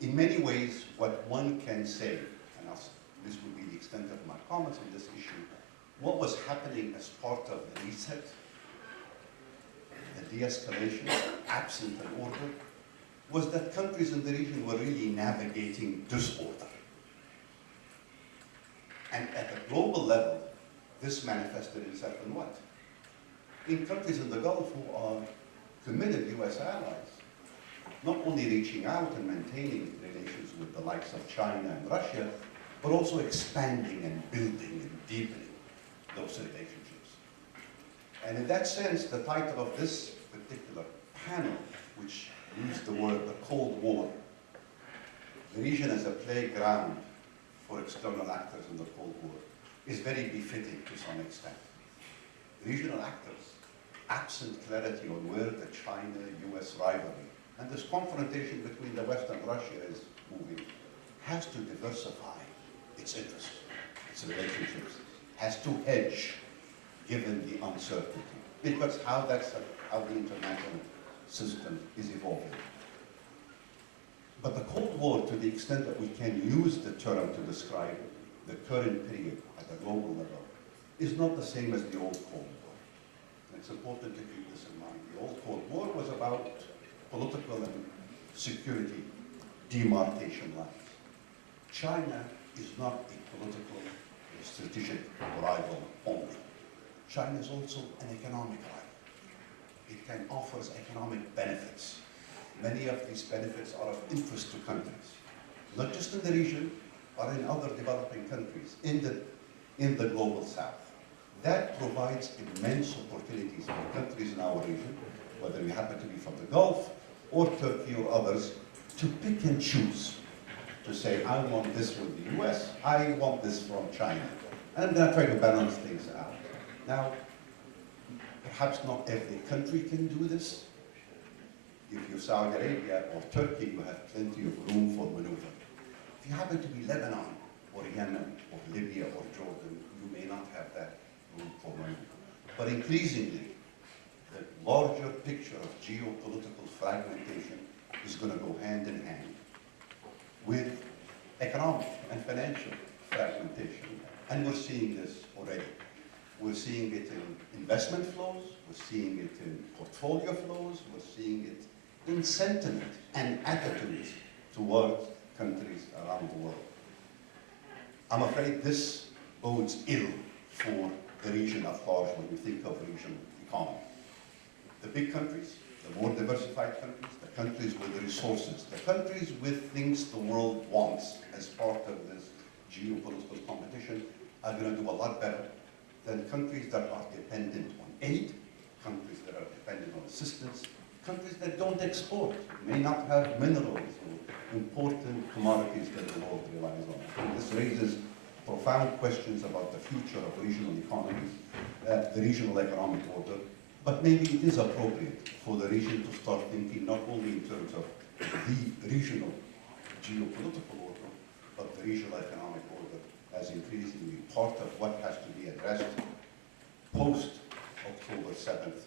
In many ways, what one can say, and this would be the extent of my comments on this issue, what was happening as part of the reset, the de-escalation, absent an order, was that countries in the region were really navigating disorder. And at a global level, this manifested itself in what? In countries in the Gulf who are committed US allies, not only reaching out and maintaining relations with the likes of China and Russia, but also expanding and building and deepening those relationships. And in that sense, the title of this particular panel, which used the word the Cold War, the region as a playground for external actors in the Cold War, is very befitting to some extent. Regional actors, absent clarity on where the China-US rivalry and this confrontation between the West and Russia is moving, has to diversify its interests, its relationships, has to hedge given the uncertainty, because that's how the international system is evolving. But the Cold War, to the extent that we can use the term to describe the current period at a global level, is not the same as the old Cold War. And it's important to keep this in mind. The old Cold War was about political and security demarcation lines. China is not a political or strategic rival only. China is also an economic rival. It can offer economic benefits. Many of these benefits are of interest to countries, not just in the region, but in other developing countries in the global south. That provides immense opportunities for countries in our region, whether we happen to be from the Gulf or Turkey or others, to pick and choose, to say, I want this from the US, I want this from China. And I'm going to try to balance things out. Now, perhaps not every country can do this. If you're Saudi Arabia or Turkey, you have plenty of room for maneuver. If you happen to be Lebanon or Yemen or Libya or Jordan, you may not have that room for maneuver. But increasingly, the larger picture of geopolitical fragmentation is going to go hand in hand with economic and financial fragmentation. And we're seeing this already. We're seeing it in investment flows, we're seeing it in portfolio flows, we're seeing it in sentiment and attitudes towards countries around the world. I'm afraid this bodes ill for the region at large when you think of regional economy. The big countries, the more diversified countries, the countries with the resources, the countries with things the world wants as part of this geopolitical competition are going to do a lot better than countries that are dependent on aid, countries that are dependent on assistance, countries that don't export, may not have minerals or important commodities that the world relies on. And this raises profound questions about the future of regional economies, the regional economic order, but maybe it is appropriate for the region to start thinking not only in terms of the regional geopolitical order, but the regional economic order as increasingly part of what has to be addressed post-October 7th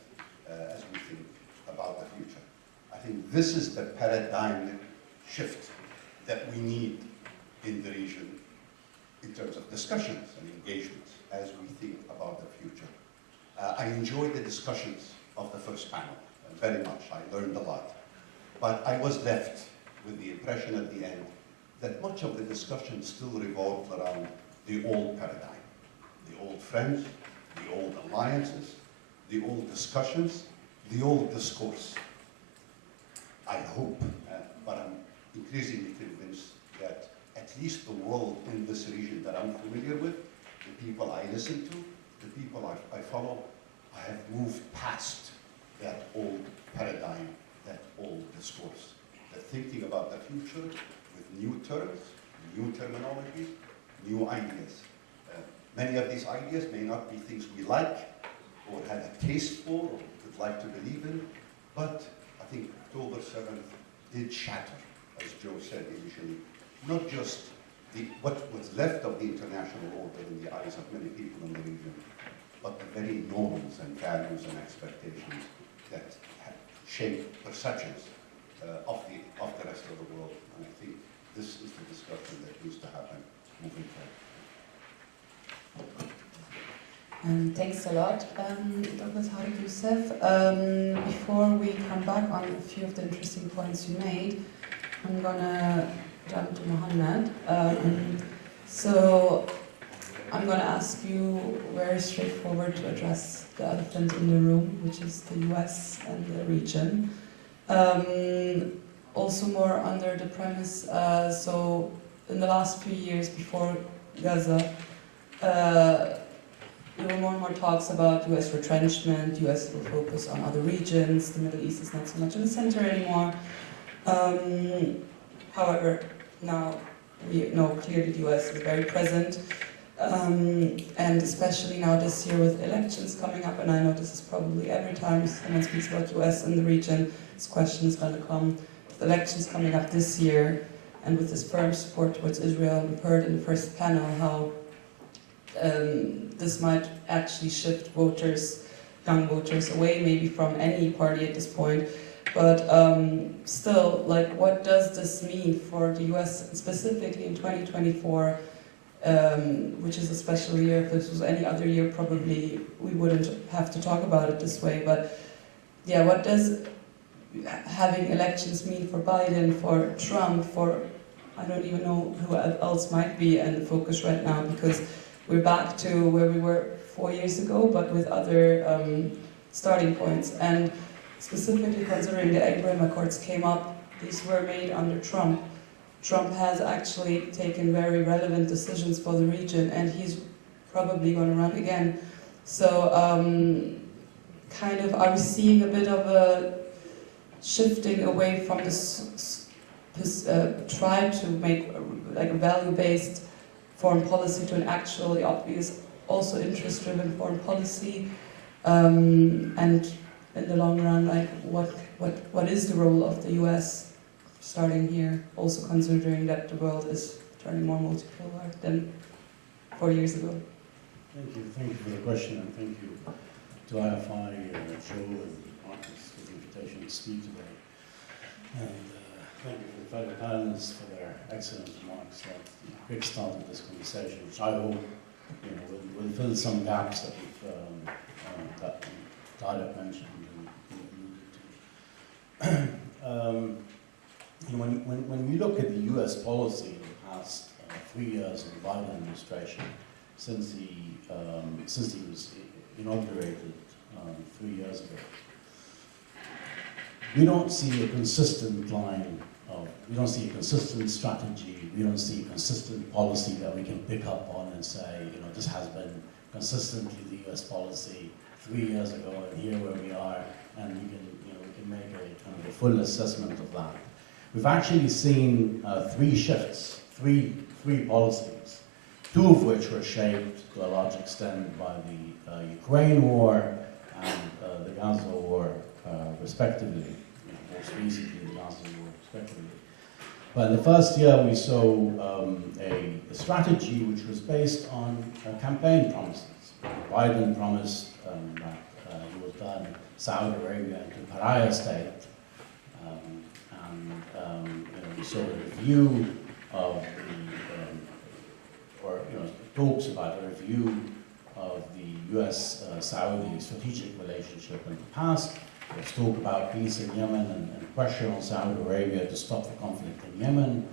as we think about the future. I think this is the paradigm shift that we need in the region in terms of discussions and engagements as we think about the future. I enjoyed the discussions of the first panel very much. I learned a lot. But I was left with the impression at the end that much of the discussion still revolved around the old paradigm, the old friends, the old alliances, the old discussions, the old discourse. I hope, but I'm increasingly convinced that at least the world in this region that I'm familiar with, the people I listen to, the people I follow, I have moved past that old paradigm, that old discourse. The thinking about the future with new terms, new terminology, new ideas. Many of these ideas may not be things we like or have a taste for or would like to believe in, but I think October 7th did shatter, as Joe said initially, not just what was left of the international order in the eyes of many people in the region, but the very norms and values and expectations that shape perceptions of the rest of the world. And I think this is the discussion that needs to happen moving forward. Thanks a lot, Dr. Tariq Youssef. Before we come back on a few of the interesting points you made, I'm gonna jump to Mohammed. So I'm gonna ask you very straightforward to address the elephant in the room, which is the US and the region. Also more under the premise, so in the last few years before Gaza, there were more and more talks about US retrenchment, US will focus on other regions, the Middle East is not so much in the center anymore. However, now we know clearly the US is very present, and especially now this year with elections coming up, and I know this is probably every time someone speaks about US and the region, this question is going to come. With elections coming up this year, and with this firm support towards Israel, we've heard in the first panel how this might actually shift voters, young voters, away maybe from any party at this point. But still, like, what does this mean for the US, specifically in 2024, which is a special year? If this was any other year, probably we wouldn't have to talk about it this way. But yeah, what does having elections mean for Biden, for Trump, for I don't even know who else might be in the focus right now, because we're back to where we were 4 years ago, but with other starting points. And specifically considering the Abraham Accords came up, these were made under Trump. Trump has actually taken very relevant decisions for the region, and he's probably going to run again. So kind of, are we seeing a bit of a shifting away from this try to make like a value-based foreign policy to an actually obvious, also interest-driven foreign policy? And in the long run, like what is the role of the U.S. starting here, also considering that the world is turning more multipolar than 4 years ago? Thank you for the question, and thank you to IFI, Joe, and Marcus for the invitation to speak today. And thank you for the fellow panelists for their excellent remarks at the quick start of this conversation, which I hope will fill some gaps that that Tyler mentioned and alluded to. When we look at the U.S. policy in the past 3 years of the Biden administration, since he was inaugurated 3 years ago, we don't see a consistent line of, we don't see a consistent strategy, we don't see a consistent policy that we can pick up on and say, this has been consistently the US policy 3 years ago, and here where we are, and we can make a kind of a full assessment of that. We've actually seen three shifts, three policies, two of which were shaped to a large extent by the Ukraine war and the Gaza war, respectively, most recently the Gaza war, respectively. But in the first year we saw a strategy which was based on campaign promises. Biden promised that he would turn Saudi Arabia into a pariah state, we saw a review of talks about a review of the US-Saudi strategic relationship in the past. There's talk about peace in Yemen and pressure on Saudi Arabia to stop the conflict in Yemen.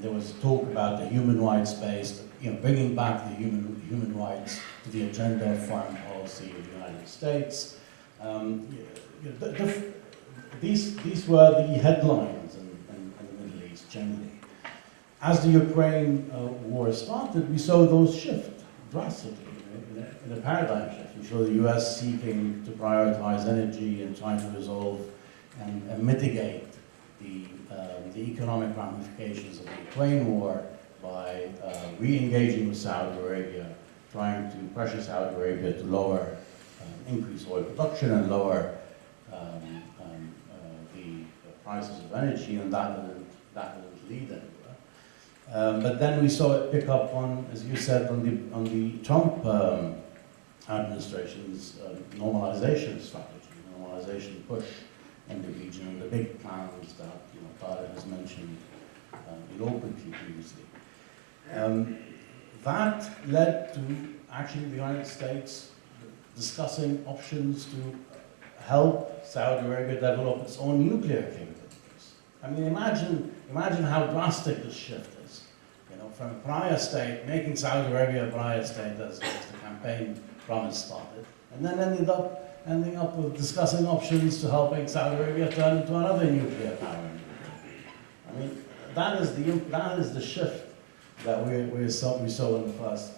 There was talk about the human rights based, bringing back the human rights to the agenda of foreign policy of the United States. These were the headlines in the Middle East generally. As the Ukraine war started, we saw those shift drastically in a paradigm shift. We saw the US seeking to prioritize energy and trying to resolve and mitigate the economic ramifications of the Ukraine war by re-engaging with Saudi Arabia, trying to pressure Saudi Arabia to increase oil production and lower the prices of energy, and that didn't lead anywhere. But then we saw it pick up on, as you said, on the Trump administration's normalization strategy, normalization push in the region, and the big plans that Tara has mentioned eloquently previously. That led to actually the United States discussing options to help Saudi Arabia develop its own nuclear capabilities. I mean, imagine how drastic this shift is. From a pariah state, making Saudi Arabia a pariah state as the campaign promise started, and then ending up with discussing options to helping Saudi Arabia turn into another nuclear power. I mean, that is the shift that we saw in the first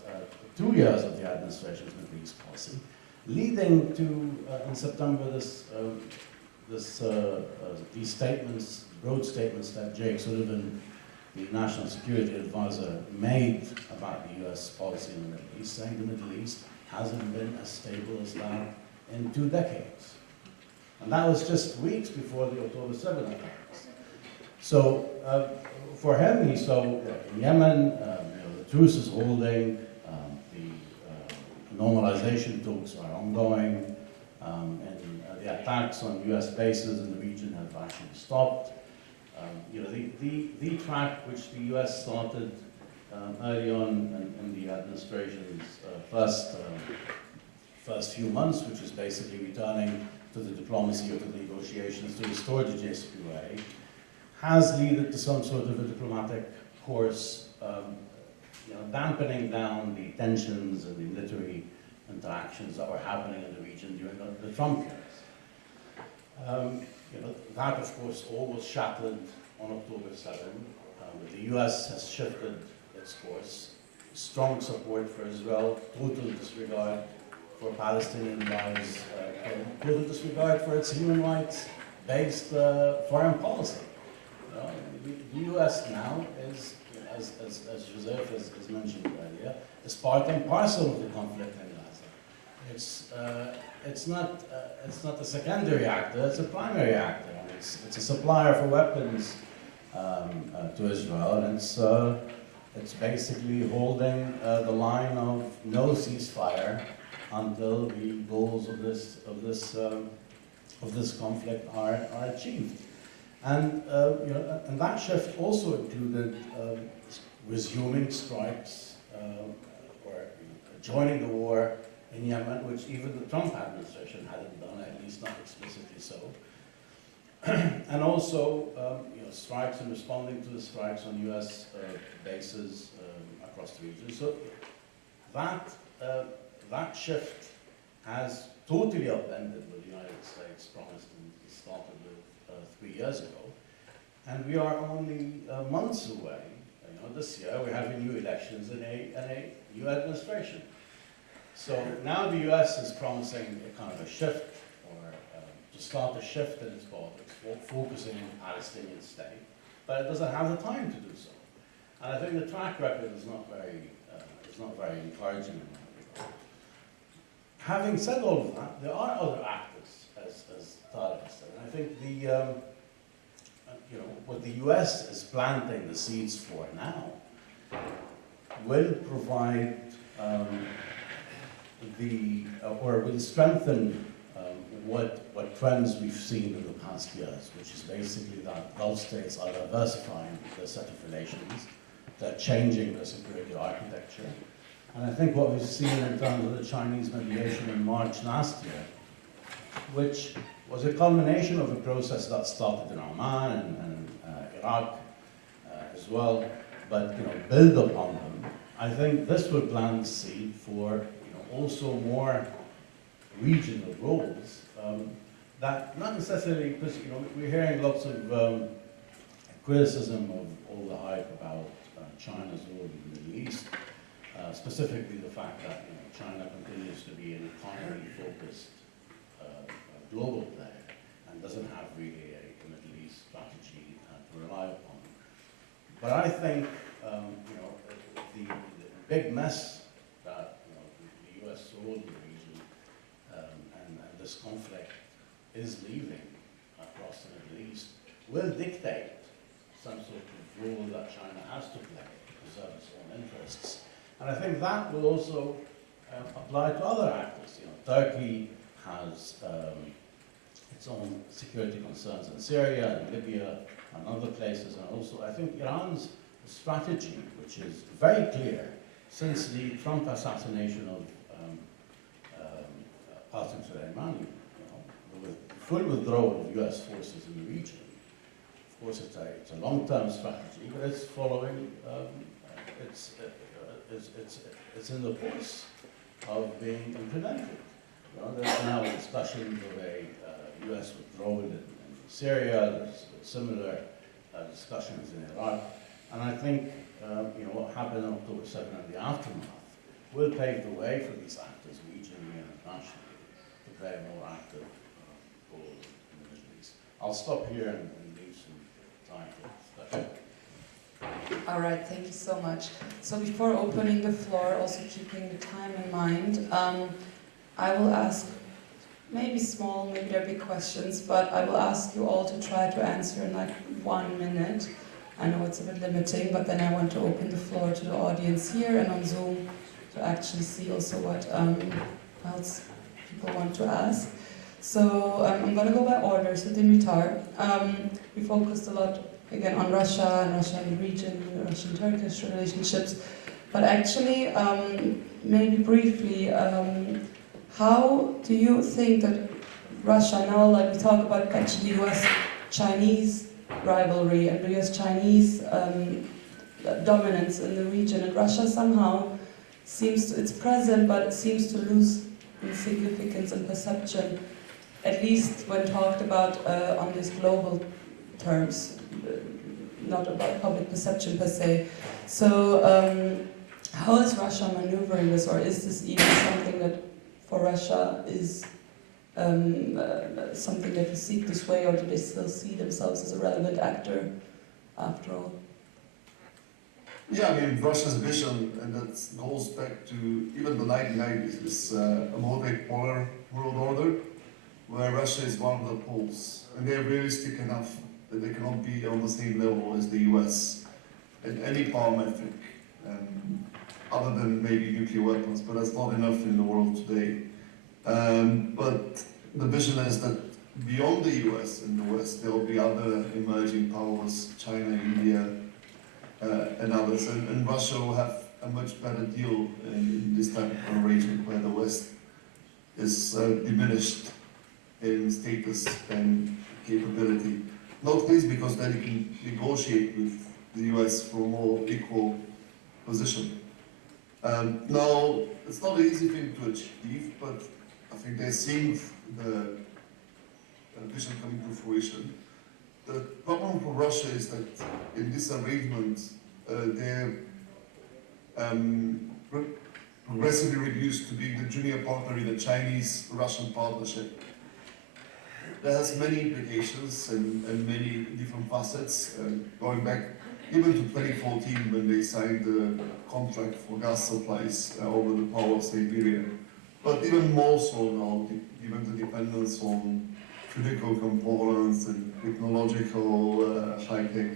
2 years of the administration's Middle East policy, leading to in September these statements, broad statements that Jake Sullivan, the National Security Advisor, made about the U.S. policy in the Middle East, saying the Middle East hasn't been as stable as that in 2 decades. And that was just weeks before the October 7th attacks. So for him, he saw in Yemen, the truce is holding, the normalization talks are ongoing, and the attacks on U.S. bases in the region have actually stopped. The track which the U.S. started early on in the administration's first few months, which is basically returning to the diplomacy of the negotiations to restore the JCPOA, has led to some sort of a diplomatic course, dampening down the tensions and the military interactions that were happening in the region during the Trump years. That, of course, all was shattered on October 7. The US has shifted its course. Strong support for Israel, total disregard for Palestinian lives, total disregard for its human rights-based foreign policy. The US now is, as Joseph has mentioned earlier, is part and parcel of the conflict in Gaza. It's not a secondary actor, it's a primary actor. It's a supplier for weapons to Israel, and it's basically holding the line of no ceasefire until the goals of this conflict are achieved. And and that shift also included resuming strikes or joining the war in Yemen, which even the Trump administration hadn't done, at least not explicitly so. And also strikes and responding to the strikes on US bases across the region. So that shift has totally upended what the United States promised and started with 3 years ago. And we are only months away. This year we're having new elections and a new administration. So now the US is promising a kind of a shift, or to start a shift in its politics, focusing on the Palestinian state, but it doesn't have the time to do so. And I think the track record is not very encouraging in that regard. Having said all of that, there are other actors, as Tarek said. And I think what the US is planting the seeds for now will provide will strengthen what trends we've seen in the past years, which is basically that Gulf states are diversifying their set of relations, they're changing their security architecture. And I think what we've seen in terms of the Chinese mediation in March last year, which was a culmination of a process that started in Oman and Iraq as well, but build upon them. I think this will plant the seed for also more regional roles that not necessarily, because we're hearing lots of criticism of all the hype about China's role in the Middle East, specifically the fact that China continues to be an economy-focused global player and doesn't have really a Middle East strategy to rely upon. But I think the big mess that the US saw in the region and this conflict is leaving across the Middle East will dictate some sort of role that China has to play to preserve its own interests. And I think that will also apply to other actors. Turkey has its own security concerns in Syria and Libya and other places, and also I think Iran's strategy, which is very clear since the Trump assassination of Qasem Soleimani, the full withdrawal of US forces in the region. Of course, it's a long-term strategy, but it's following, it's in the course of being implemented. There's now discussions of a US withdrawal in Syria, there's similar discussions in Iraq, and I think what happened on October 7 and the aftermath will pave the way for these actors regionally and internationally to play a more active role in the Middle East. I'll stop here and leave some time for discussion. All right, thank you so much. So before opening the floor, also keeping the time in mind, I will ask maybe small, maybe they're big questions, but I will ask you all to try to answer in like 1 minute. I know it's a bit limiting, but then I want to open the floor to the audience here and on Zoom to actually see also what else people want to ask. So I'm going to go by order. So Dimitar, we focused a lot again on Russia and the region, the Russian-Turkish relationships, but actually, maybe briefly, how do you think that Russia now, like we talk about actually US-Chinese rivalry and the US-Chinese dominance in the region. And Russia somehow it's present, but it seems to lose in significance and perception, at least when talked about on these global terms, not about public perception per se. So how is Russia maneuvering this, or is this even something that for Russia is something that they seek this way, or do they still see themselves as a relevant actor after all? Yeah, I mean, Russia's vision, and that goes back to even the 1990s, is a multipolar world order, where Russia is one of the poles, and they're realistic enough that they cannot be on the same level as the US at any power metric, other than maybe nuclear weapons, but that's not enough in the world today. But the vision is that beyond the US and the West, there will be other emerging powers, China, India, and others, and Russia will have a much better deal in this type of arrangement where the West is diminished in status and capability. Not least because then you can negotiate with the US for a more equal position. Now, it's not an easy thing to achieve, but I think they're seeing the vision coming to fruition. The problem for Russia is that in this arrangement, they're progressively reduced to being the junior partner in the Chinese-Russian partnership. That has many implications and many different facets, going back even to 2014 when they signed the contract for gas supplies over the power of Siberia. But even more so now, given the dependence on critical components and technological high-tech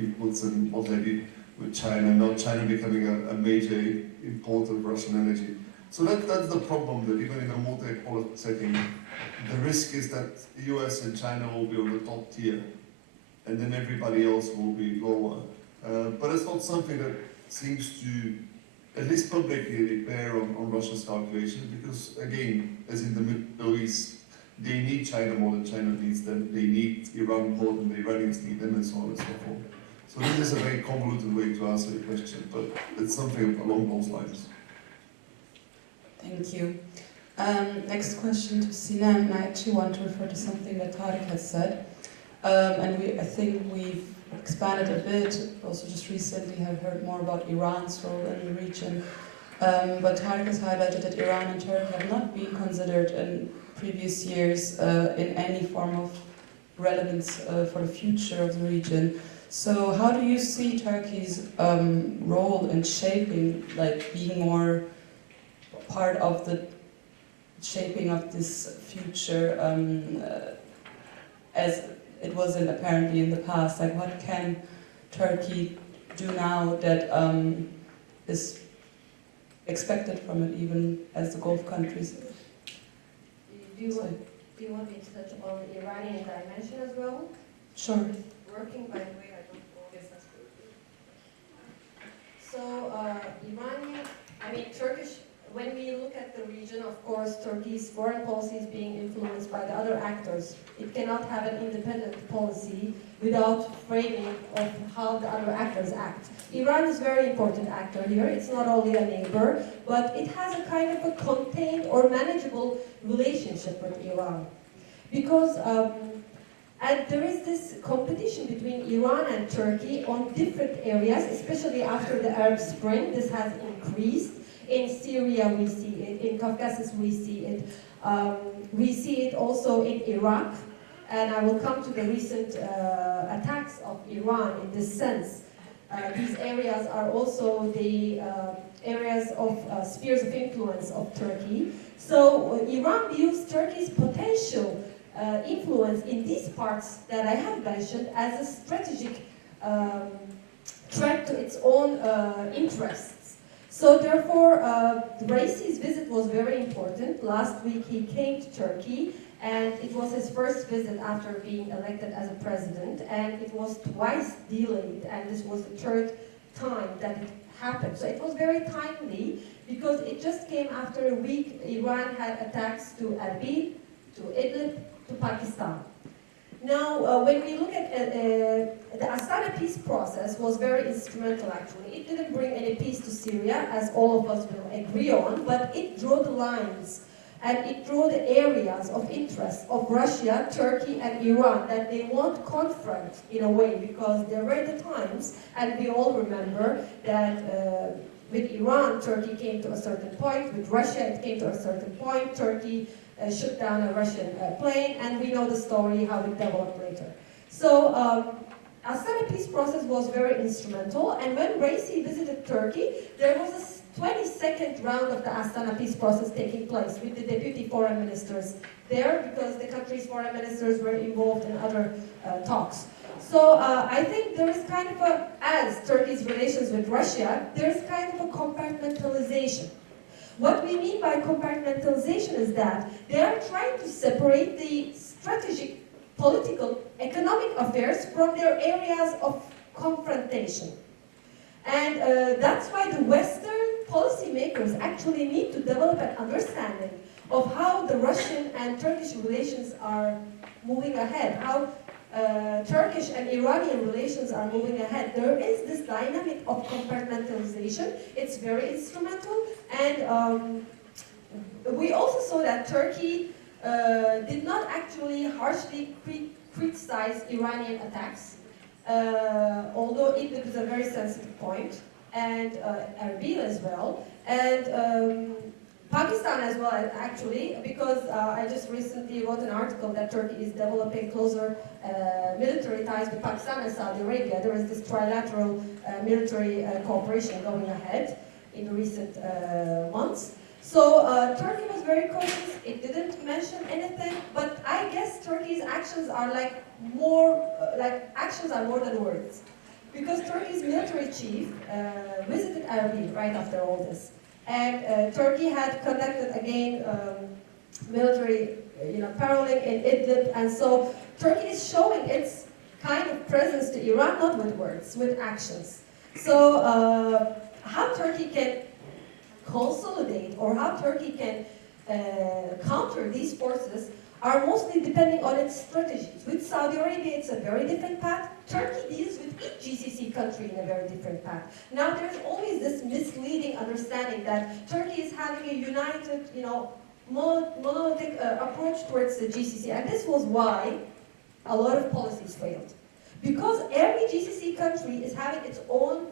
inputs and what have you with China, now China becoming a major importer of Russian energy. So that's the problem, that even in a multipolar setting, the risk is that the US and China will be on the top tier, and then everybody else will be lower. But it's not something that seems to, at least publicly, bear on Russia's calculations, because again, as in the Middle East, they need China more than China needs them, they need Iran more than the Iranians need them, and so on and so forth. So this is a very convoluted way to answer the question, but it's something along those lines. Thank you. Next question to Sinem, and I actually want to refer to something that Tarek has said. I think we've expanded a bit, also just recently have heard more about Iran's role in the region. But Tarek has highlighted that Iran and Turkey have not been considered in previous years in any form of relevance for the future of the region. So how do you see Turkey's role in shaping, like being more part of the shaping of this future as it wasn't apparently in the past? Like, what can Turkey do now that is expected from it, even as the Gulf countries? Do you want me to touch on the Iranian dimension as well? Sure. Working, by the way, I don't know if that's good. So, Turkish, when we look at the region, of course, Turkey's foreign policy is being influenced by the other actors. It cannot have an independent policy without framing of how the other actors act. Iran is a very important actor here. It's not only a neighbor, but it has a kind of a contained or manageable relationship with Iran. Because and there is this competition between Iran and Turkey on different areas, especially after the Arab Spring. This has increased. In Syria we see it, in Caucasus we see it. We see it also in Iraq, and I will come to the recent attacks of Iran in this sense. These areas are also the areas of spheres of influence of Turkey. So Iran views Turkey's potential influence in these parts that I have mentioned as a strategic threat to its own interests. So therefore, Raisi's visit was very important. Last week he came to Turkey, and it was his first visit after being elected as a president, and it was twice delayed, and this was the third time that it happened. So it was very timely, because it just came after a week Iran had attacks to Erbil, to Idlib, to Pakistan. Now, when we look at the Astana peace process was very instrumental actually. It didn't bring any peace to Syria, as all of us will agree on, but it drew the lines and it drew the areas of interest of Russia, Turkey, and Iran that they won't confront in a way, because there were the times, and we all remember that with Iran, Turkey came to a certain point, with Russia it came to a certain point, Turkey shut down a Russian plane, and we know the story, how it developed later. So, Astana peace process was very instrumental, and when Raisi visited Turkey, there was a 22nd round of the Astana peace process taking place with the deputy foreign ministers there, because the country's foreign ministers were involved in other talks. So I think there is kind of a, as Turkey's relations with Russia, there's kind of a compartmentalization. What we mean by compartmentalization is that they are trying to separate the strategic, political, economic affairs from their areas of confrontation. And that's why the Western policymakers actually need to develop an understanding of how the Russian and Turkish relations are moving ahead, how Turkish and Iranian relations are moving ahead. There is this dynamic of compartmentalization. It's very instrumental, and we also saw that Turkey did not actually harshly criticize Iranian attacks, although it was a very sensitive point, and Erbil as well, and Pakistan as well, actually, because I just recently wrote an article that Turkey is developing closer military ties with Pakistan and Saudi Arabia. There is this trilateral military cooperation going ahead in the recent months. So Turkey was very cautious. It didn't mention anything, but I guess Turkey's actions are like more, actions are more than words. Because Turkey's military chief visited Erbil right after all this. And Turkey had conducted again military, patrolling in Idlib, and so Turkey is showing its kind of presence to Iran, not with words, with actions. So how Turkey can consolidate, or how Turkey can counter these forces, are mostly depending on its strategies. With Saudi Arabia, it's a very different path. Turkey deals with each GCC country in a very different path. Now, there's always this misleading understanding that Turkey is having a united, monolithic approach towards the GCC, and this was why a lot of policies failed. Because every GCC country is having its own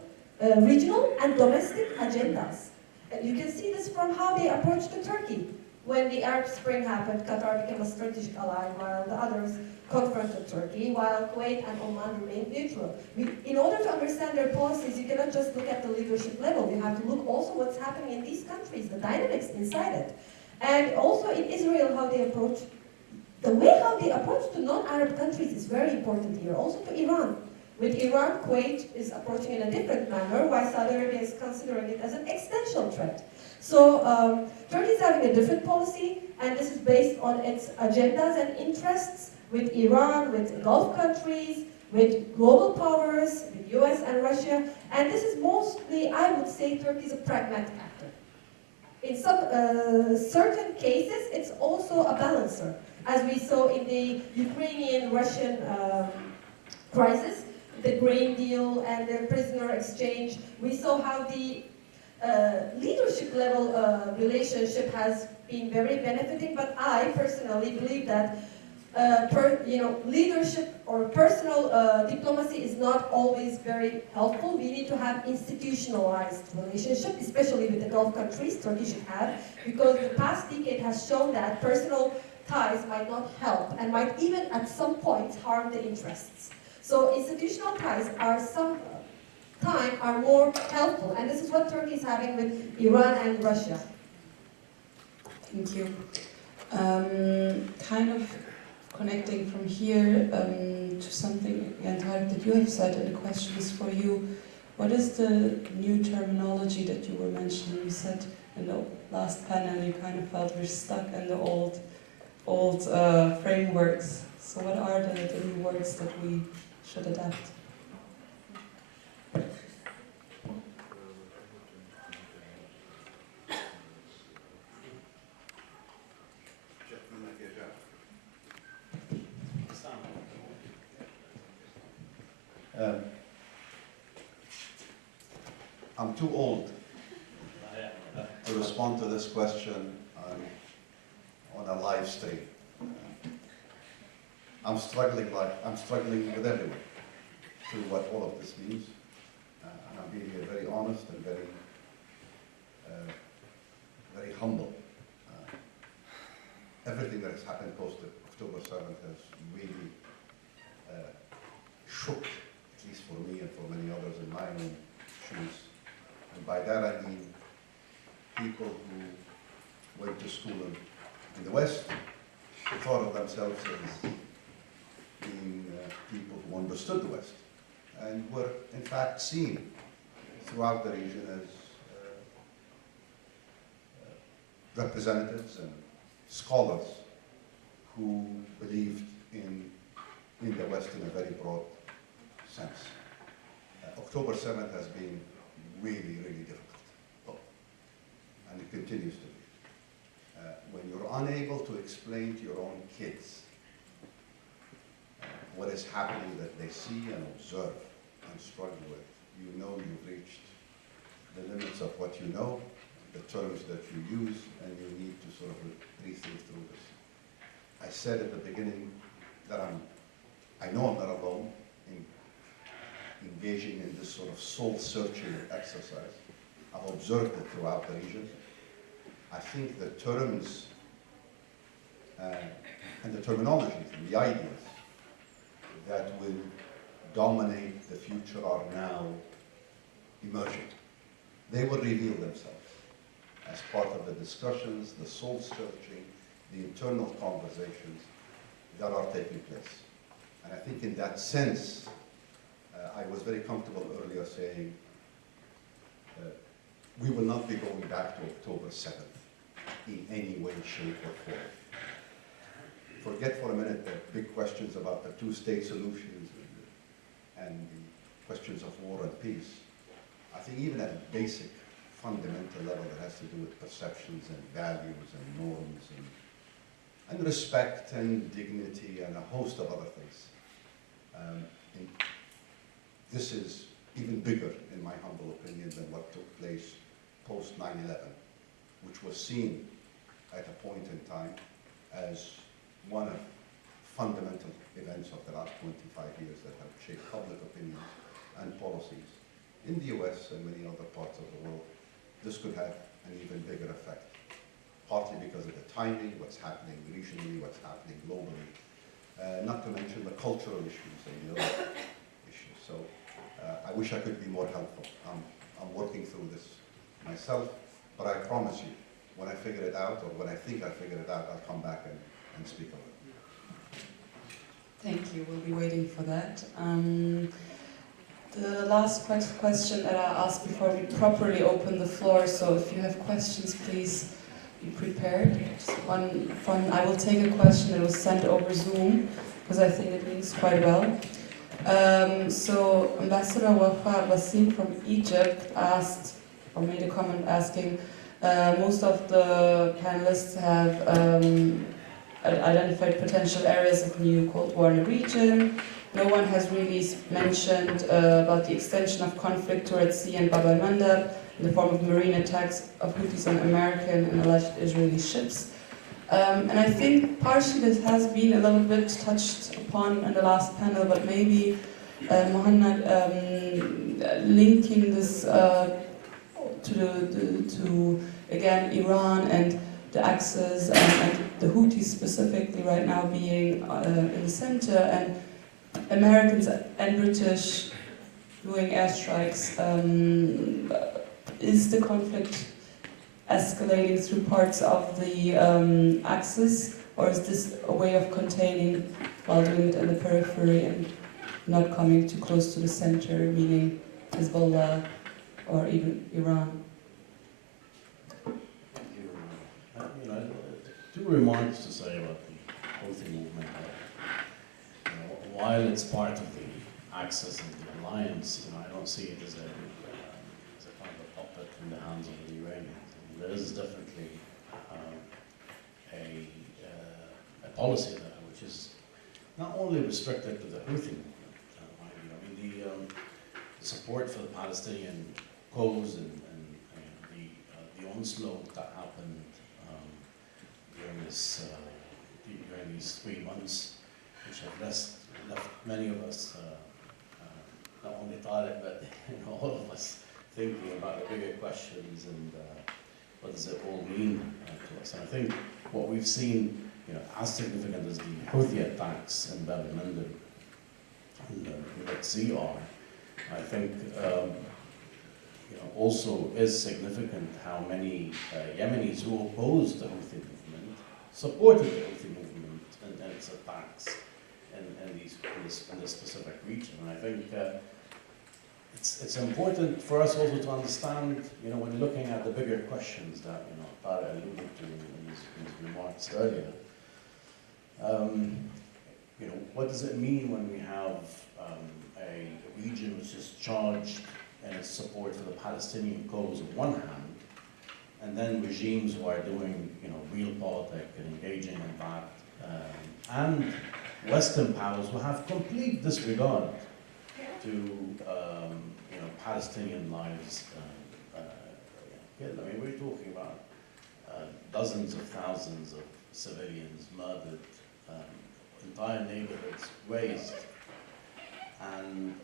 regional and domestic agendas. And you can see this from how they approached Turkey. When the Arab Spring happened, Qatar became a strategic ally, while the others confronted Turkey, while Kuwait and Oman remained neutral. In order to understand their policies, you cannot just look at the leadership level. You have to look also what's happening in these countries, the dynamics inside it. And also in Israel, how they approach, the way how they approach to non-Arab countries is very important here, also to Iran. With Iran, Kuwait is approaching in a different manner, while Saudi Arabia is considering it as an existential threat. So Turkey is having a different policy, and this is based on its agendas and interests with Iran, with Gulf countries, with global powers, with US and Russia, and this is mostly, I would say, Turkey is a pragmatic actor. In some certain cases, it's also a balancer, as we saw in the Ukrainian-Russian crisis, the grain deal and the prisoner exchange. We saw how the leadership level relationship has been very benefiting, but I personally believe that leadership or personal diplomacy is not always very helpful. We need to have institutionalized relationship, especially with the Gulf countries. Turkey should have, because the past decade has shown that personal ties might not help and might even at some point harm the interests. So institutional ties are are more helpful, and this is what Turkey is having with Iran and Russia. Thank you. Kind of connecting from here to something, again, Tarek, that you have said, and the question is for you. What is the new terminology that you were mentioning? You said in the last panel you kind of felt we're stuck in the old frameworks. So what are the new words that we should adapt? I'm too old to respond to this question on a live stream. I'm struggling with everyone through what all of this means. And I'm being very honest and very humble. Everything that has happened post October 7th has really shook, at least for me and for many others in my own shoes. And by that I mean people who went to school in the West, who thought of themselves as being people who understood the West, and were in fact seen throughout the region as representatives and scholars who believed in the West in a very broad sense. October 7th has been really, really difficult, and it continues to be. When you're unable to explain to your own kids what is happening that they see and observe and struggle with, you know you've reached the limits of what you know, the terms that you use, and you need to sort of rethink through this. I said at the beginning that I know I'm not alone in engaging in this sort of soul-searching exercise. I've observed it throughout the region. I think the terms and the terminologies and the ideas that will dominate the future are now emerging. They will reveal themselves as part of the discussions, the soul-searching, the internal conversations that are taking place. And I think in that sense, I was very comfortable earlier saying we will not be going back to October 7th in any way, shape, or form. Forget for a minute the big questions about the two-state solutions and the questions of war and peace. I think even at a basic, fundamental level that has to do with perceptions and values and norms and respect and dignity and a host of other things. This is even bigger, in my humble opinion, than what took place post 9/11, which was seen at a point in time as one of fundamental events of the last 25 years that have shaped public opinion and policies in the US and many other parts of the world. This could have an even bigger effect, partly because of the timing, what's happening regionally, what's happening globally, not to mention the cultural issues and the other issues. So I wish I could be more helpful. I'm working through this myself, but I promise you, when I figure it out, or when I think I figure it out, I'll come back and speak of it. Thank you. We'll be waiting for that. The last question that I asked before we properly open the floor, so if you have questions, please be prepared. I will take a question that was sent over Zoom, because I think it links quite well. So Ambassador Wafa Wasim from Egypt asked, or made a comment asking, most of the panelists have identified potential areas of new Cold War in the region. No one has really mentioned about the extension of conflict towards sea and Bab al-Mandab in the form of marine attacks of Houthis on American and alleged Israeli ships. And I think partially this has been a little bit touched upon in the last panel, but maybe Mohanad linking this to again Iran and the axis and the Houthis specifically right now being in the center, and Americans and British doing airstrikes. Is the conflict escalating through parts of the axis, or is this a way of containing while doing it in the periphery and not coming too close to the center, meaning Hezbollah or even Iran? Two remarks to say about the Houthi movement. While it's part of the Axis and the alliance, I don't see it as a kind of a puppet in the hands of the Iranians. There is definitely a policy there which is not only restricted to the Houthi movement. The support for the Palestinian cause and the onslaught that happened during these 3 months, which have left many of us, not only Tariq, but all of us thinking about the bigger questions and what does it all mean to us. And I think what we've seen, as significant as the Houthi attacks in Bab el-Mandeb and the Red Sea are, I think also is significant how many Yemenis who opposed the Houthi movement supported the Houthi movement and its attacks in this specific region. And I think it's important for us also to understand, when looking at the bigger questions that Tariq alluded to in his remarks earlier. What does it mean when we have a region which is charged in its support for the Palestinian cause on one hand, and then regimes who are doing real politics and engaging in that, and Western powers who have complete disregard to Palestinian lives killed. I mean, we're talking about dozens of thousands of civilians murdered, entire neighborhoods razed, and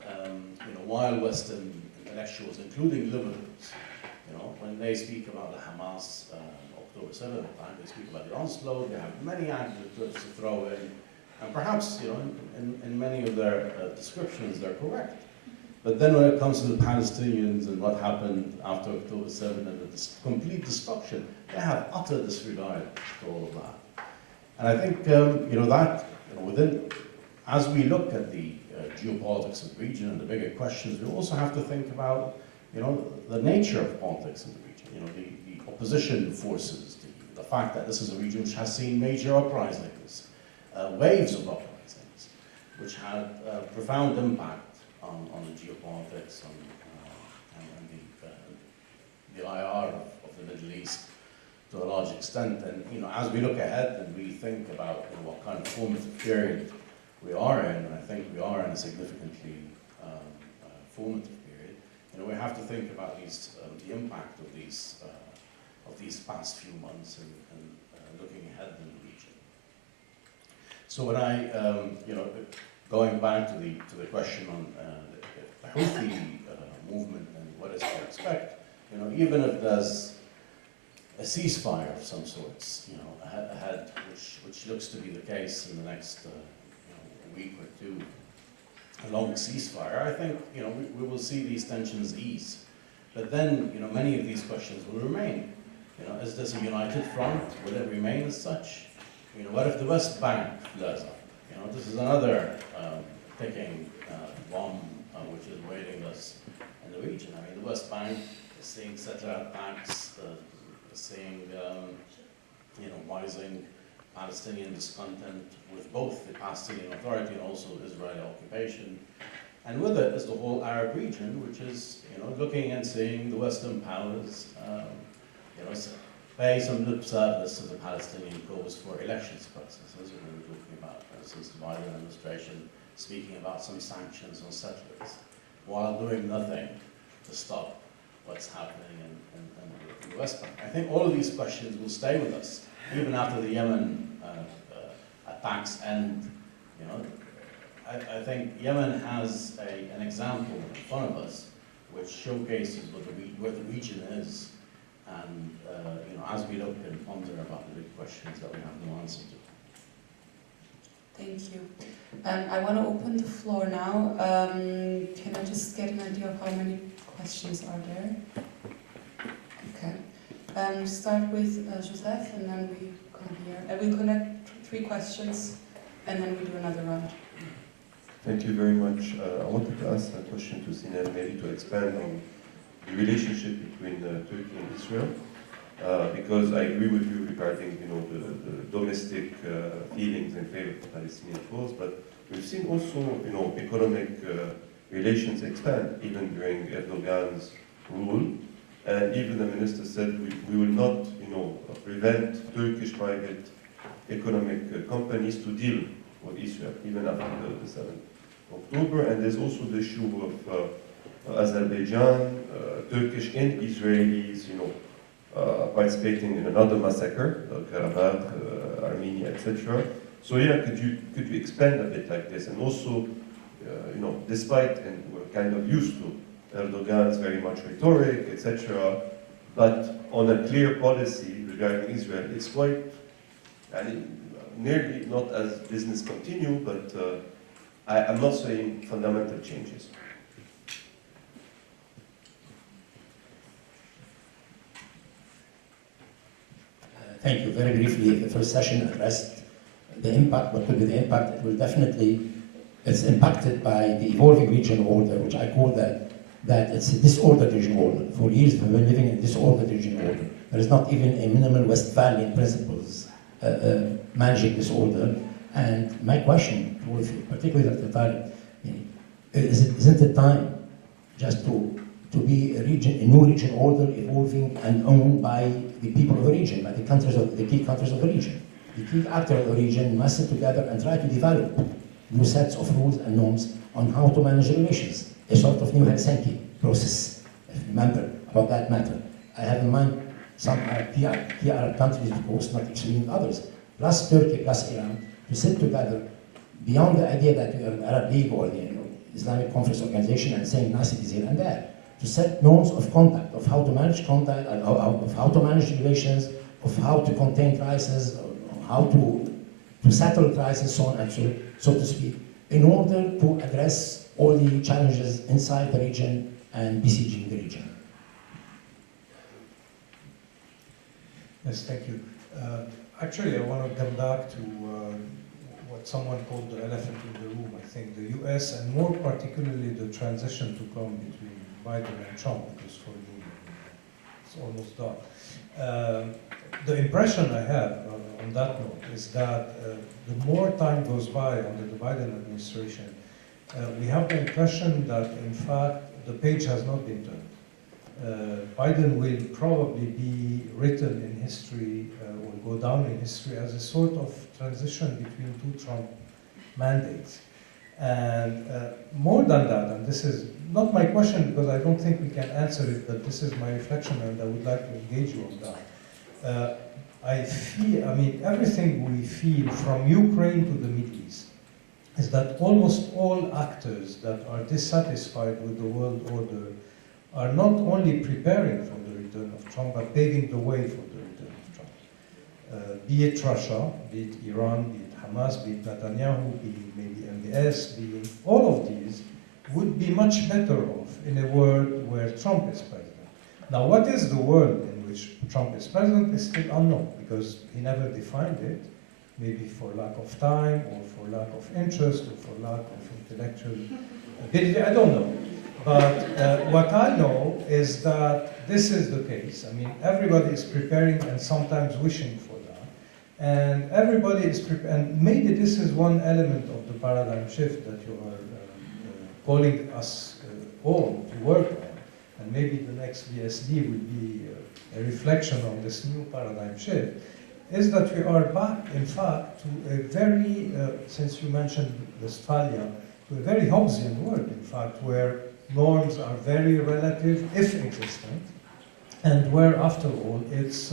while Western intellectuals, including liberals, when they speak about the Hamas October 7th time, they speak about the onslaught. They have many adjectives to throw in, and perhaps in many of their descriptions they're correct. But then when it comes to the Palestinians and what happened after October 7th and the complete destruction, they have utter disregard to all of that. And I think as we look at the geopolitics of the region and the bigger questions, we also have to think about the nature of politics in the region. The opposition forces, the fact that this is a region which has seen major uprisings, waves of uprisings, which had profound impact on the geopolitics and the IR of the Middle East to a large extent. And as we look ahead and we think about what kind of formative period we are in, and I think we are in a significantly formative period, we have to think about the impact of these past few months and looking ahead in the region. So when going back to the question on the Houthi movement and what is to expect, even if there's a ceasefire of some sorts, ahead, which looks to be the case in the next week or two, a long ceasefire, I think we will see these tensions ease. But then many of these questions will remain. Is this a united front? Will it remain as such? What if the West Bank flares up? This is another ticking bomb which is awaiting us in the region. I mean, the West Bank is seeing settler attacks, is seeing rising Palestinian discontent with both the Palestinian Authority and also Israeli occupation. And with it is the whole Arab region, which is looking and seeing the Western powers pay some lip service to the Palestinian cause for elections processes. We were talking about, for instance, the Biden administration speaking about some sanctions on settlers, while doing nothing to stop what's happening in the West Bank. I think all of these questions will stay with us, even after the Yemen attacks end. I think Yemen has an example in front of us which showcases where the region is, and as we look and ponder about the big questions that we have no answer to. Thank you. I want to open the floor now. Can I just get an idea of how many questions are there? Okay. Start with Joseph, and then we come here. We'll connect 3 questions, and then we do another round. Thank you very much. I wanted to ask a question to Sinan, maybe to expand on the relationship between Turkey and Israel, because I agree with you regarding the domestic feelings in favor of the Palestinian cause, but we've seen also economic relations expand even during Erdogan's rule, and even the minister said we will not prevent Turkish private economic companies to deal with Israel even after the 7th of October. And there's also the issue of Azerbaijan, Turkish and Israelis, participating in another massacre, Karabakh, Armenia, etc. So yeah, could you expand a bit like this? And also, despite, and we're kind of used to Erdogan's very much rhetoric, etc., but on a clear policy regarding Israel, it's quite, nearly not as business continue, but I'm not saying fundamental changes. Thank you. Very briefly, the first session addressed the impact. What will be the impact? It will definitely, it's impacted by the evolving regional order, which I call that it's a disordered regional order. For years we've been living in disordered regional order. There is not even a minimal Westphalian principles managing this order. And my question, particularly at the time, isn't it time just to be a new regional order evolving and owned by the people of the region, by the key countries of the region? The key actors of the region must sit together and try to develop new sets of rules and norms on how to manage relations, a sort of new Helsinki process. Remember about that matter. I have in mind some key Arab countries, of course, not excluding others, plus Turkey, plus Iran, to sit together beyond the idea that we are an Arab League or the Islamic Conference Organization and saying niceties here and there, to set norms of contact, of how to manage contact, of how to manage relations, of how to contain crises, how to settle crises, so on and so to speak, in order to address all the challenges inside the region and besieging the region. Yes, thank you. Actually, I want to come back to what someone called the elephant in the room. I think the US, and more particularly the transition to come between Biden and Trump, because for me, it's almost done. The impression I have on that note is that the more time goes by under the Biden administration, we have the impression that, in fact, the page has not been turned. Biden will probably be written in history, will go down in history as a sort of transition between two Trump mandates. And more than that, and this is not my question because I don't think we can answer it, but this is my reflection and I would like to engage you on that. Everything we feel from Ukraine to the Middle East is that almost all actors that are dissatisfied with the world order are not only preparing for the return of Trump, but paving the way for the return of Trump. Be it Russia, be it Iran, be it Hamas, be it Netanyahu, be it maybe MBS, be it all of these would be much better off in a world where Trump is president. Now, what is the world in which Trump is president is still unknown, because he never defined it, maybe for lack of time, or for lack of interest, or for lack of intellectual ability, I don't know. But what I know is that this is the case. I mean, everybody is preparing and sometimes wishing for that. And everybody is and maybe this is one element of the paradigm shift that you are calling us all to work on. And maybe the next BSD will be a reflection on this new paradigm shift, is that we are back, in fact, to a very, since you mentioned Westphalia, to a very Hobbesian world, in fact, where norms are very relative, if existent, and where, after all, it's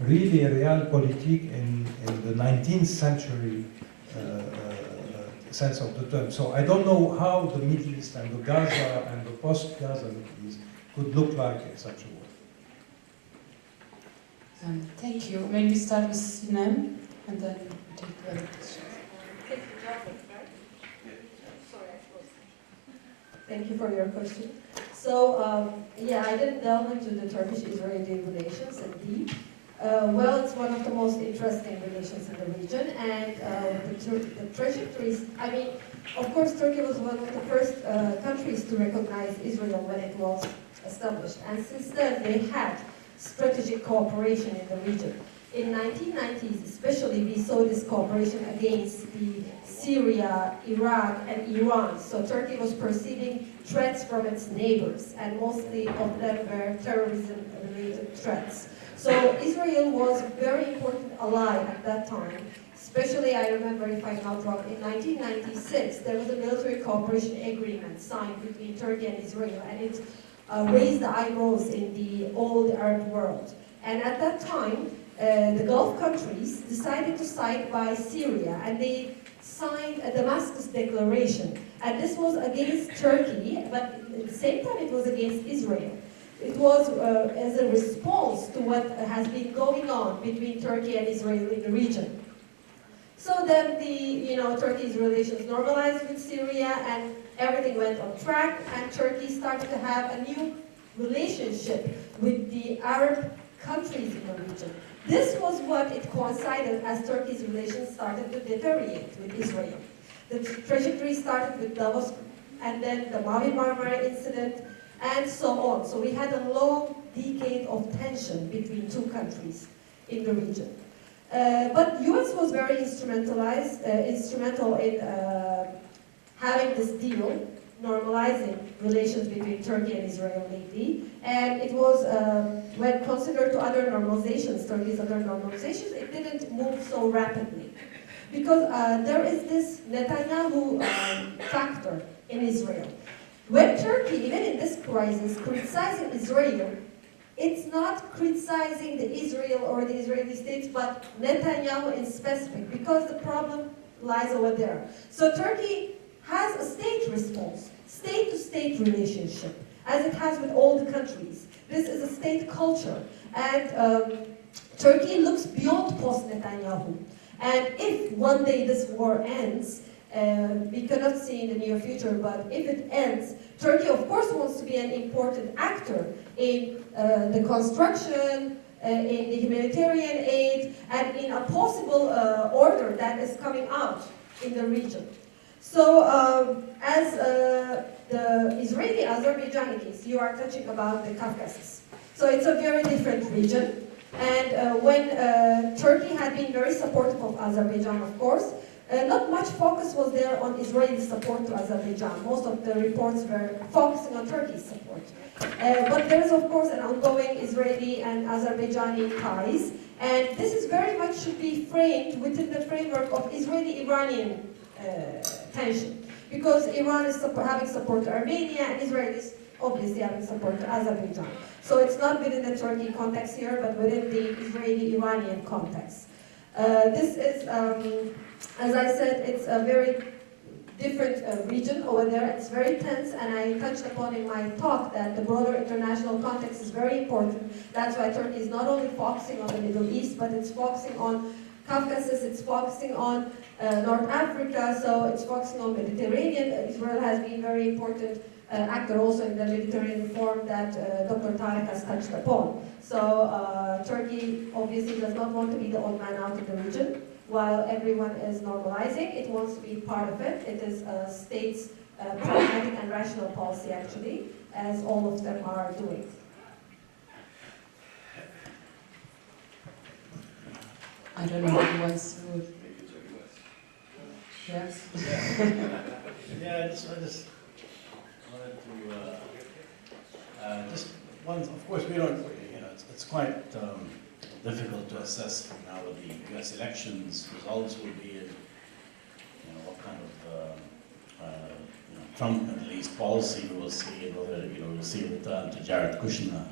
really a realpolitik in the 19th century sense of the term. So I don't know how the Middle East and the Gaza and the post-Gaza Middle East could look like in such a world. Thank you. Maybe start with Sinem, and then we take the other questions. Thank you for your question. So, I didn't delve into the Turkish-Israeli relations indeed. Well, it's one of the most interesting relations in the region, and the trajectories, of course, Turkey was one of the first countries to recognize Israel when it was established, and since then they had strategic cooperation in the region. in 1990s especially, we saw this cooperation against the Syria, Iraq, and Iran. So Turkey was perceiving threats from its neighbors, and mostly of them were terrorism-related threats. So Israel was a very important ally at that time. Especially, I remember, if I'm not wrong, in 1996, there was a military cooperation agreement signed between Turkey and Israel, and it raised the eyebrows in the old Arab world. And at that time, the Gulf countries decided to side by Syria, and they signed a Damascus Declaration. And this was against Turkey, but at the same time it was against Israel. It was as a response to what has been going on between Turkey and Israel in the region. So then Turkey's relations normalized with Syria, and everything went on track, and Turkey started to have a new relationship with the Arab countries in the region. This was what it coincided as Turkey's relations started to deteriorate with Israel. The trajectory started with Davos, and then the Mavi Marmara incident, and so on. So we had a long decade of tension between two countries in the region. But US was very instrumental in having this deal, normalizing relations between Turkey and Israel lately. And it was, when considered to other normalizations, Turkey's other normalizations, it didn't move so rapidly. Because there is this Netanyahu factor in Israel. When Turkey, even in this crisis, criticizing Israel, it's not criticizing the Israel or the Israeli states, but Netanyahu in specific, because the problem lies over there. So Turkey has a state response, state-to-state relationship, as it has with all the countries. This is a state culture, and Turkey looks beyond post-Netanyahu. And if one day this war ends, we cannot see in the near future, but if it ends, Turkey of course wants to be an important actor in the construction, in the humanitarian aid, and in a possible order that is coming out in the region. So as the Israeli-Azerbaijani case, you are touching about the Caucasus. So it's a very different region. And when Turkey had been very supportive of Azerbaijan, of course, not much focus was there on Israeli support to Azerbaijan. Most of the reports were focusing on Turkey's support. But there is, of course, an ongoing Israeli and Azerbaijani ties, and this is very much should be framed within the framework of Israeli-Iranian tension, because Iran is having support to Armenia, and Israel is obviously having support to Azerbaijan. So it's not within the Turkey context here, but within the Israeli-Iranian context. This is, as I said, it's a very different region over there. It's very tense, and I touched upon in my talk that the broader international context is very important. That's why Turkey is not only focusing on the Middle East, but it's focusing on Caucasus, it's focusing on North Africa, so it's focusing on Mediterranean. Israel has been very important actor also in the Mediterranean Forum that Dr. Tarek has touched upon. So Turkey obviously does not want to be the odd man out in the region. While everyone is normalizing, it wants to be part of it. It is a state's pragmatic and rational policy, actually, as all of them are doing. I don't know who wants to. Yes. Yeah, I just wanted to just one. Of course, we don't. It's quite difficult to assess from now what the U.S. elections results will be, and what kind of Trump at least policy we will see, and whether we'll see a return to Jared Kushner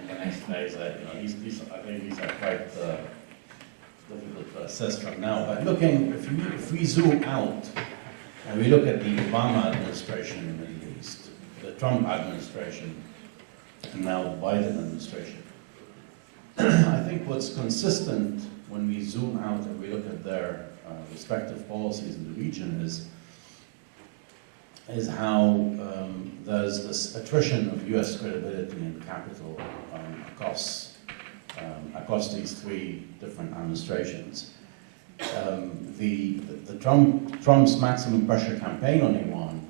in the next phase. I think these are quite difficult to assess from now. But looking, if we zoom out and we look at the Obama administration in the Middle East, the Trump administration, and now the Biden administration, I think what's consistent when we zoom out and we look at their respective policies in the region is how there's this attrition of U.S. credibility and capital across these three different administrations. Trump's maximum pressure campaign on Iran,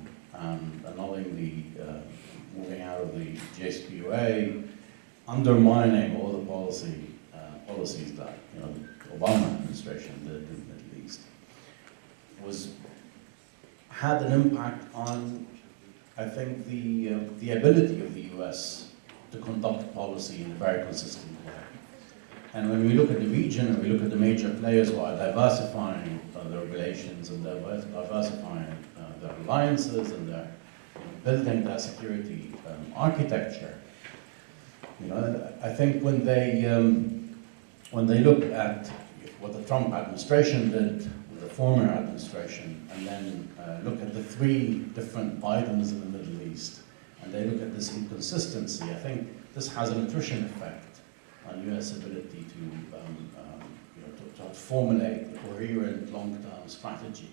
annulling moving out of the JCPOA, undermining all the policy policies that the Obama administration did in the Middle East had an impact on, I think, the ability of the US to conduct policy in a very consistent way. And when we look at the region and we look at the major players who are diversifying their relations and diversifying their alliances and their building their security architecture, I think when they look at what the Trump administration did with the former administration, and then look at the three different Bidens in the Middle East, and they look at this inconsistency, I think this has an attrition effect on U.S. ability to formulate a coherent long-term strategy,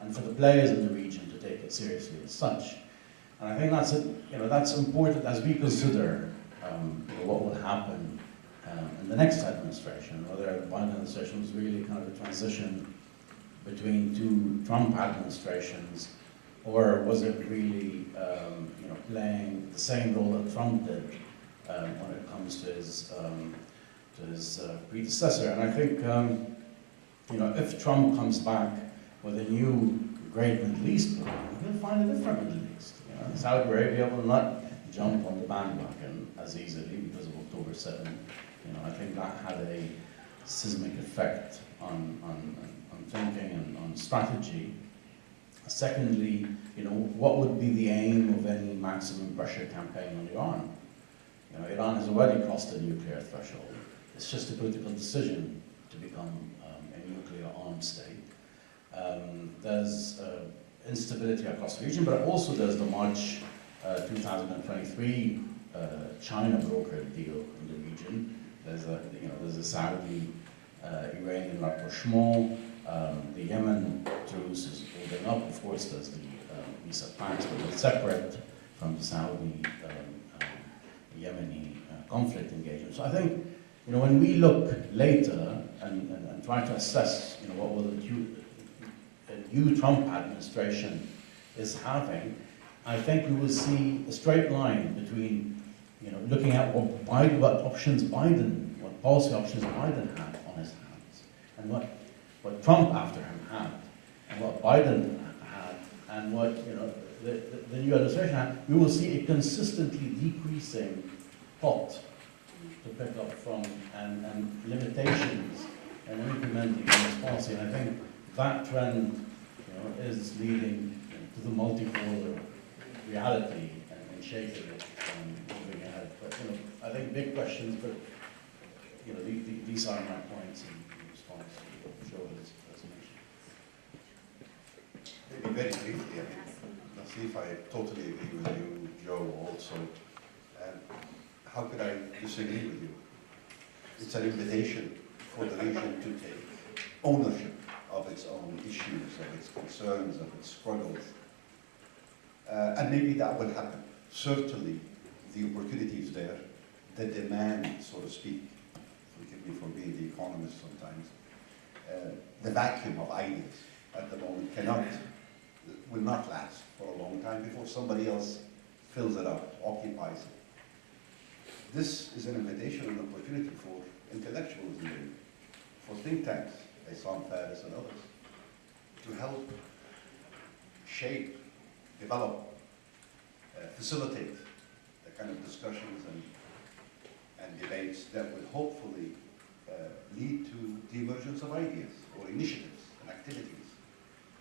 and for the players in the region to take it seriously as such. And I think that's important as we consider what will happen in the next administration, whether the Biden administration was really kind of a transition between two Trump administrations, or was it really playing the same role that Trump did when it comes to his predecessor. And I think if Trump comes back with a new great Middle East plan, he'll find a different Middle East. Saudi Arabia will not jump on the bandwagon as easily because of October 7. I think that had a seismic effect on thinking and on strategy. Secondly, what would be the aim of any maximum pressure campaign on Iran? Iran has already crossed the nuclear threshold. It's just a political decision to become a nuclear armed state. There's instability across the region, but also there's the March 2023 China brokered deal in the region. There's a Saudi Iranian rapprochement. The Yemen truce is building up. Of course, there's the peace of Pax, but it's separate from the Saudi Yemeni conflict engagement. So I think, when we look later and try to assess, what will the new Trump administration is having, I think we will see a straight line between, looking at what options Biden, what policy options Biden had on his hands, and what Trump after him had, and what Biden had, and what the new administration had. We will see a consistently decreasing pot to pick up from, and limitations in implementing this policy. And I think that trend, is leading to the multipolar reality and shaping it and moving ahead. But I think big questions, but these are my points in response to Joe's presentation. Maybe very briefly, let's see if I totally agree with you, Joe, also. How could I disagree with you? It's an invitation for the region to take ownership of its own issues, of its concerns, of its struggles. And maybe that will happen. Certainly, the opportunity is there. The demand, so to speak, forgive me for being the economist sometimes, the vacuum of ideas at the moment will not last for a long time before somebody else fills it up, occupies it. This is an invitation and opportunity for intellectuals, for think tanks, Islam Paris and others, to help shape, develop, facilitate the kind of discussions and debates that will hopefully lead to the emergence of ideas or initiatives and activities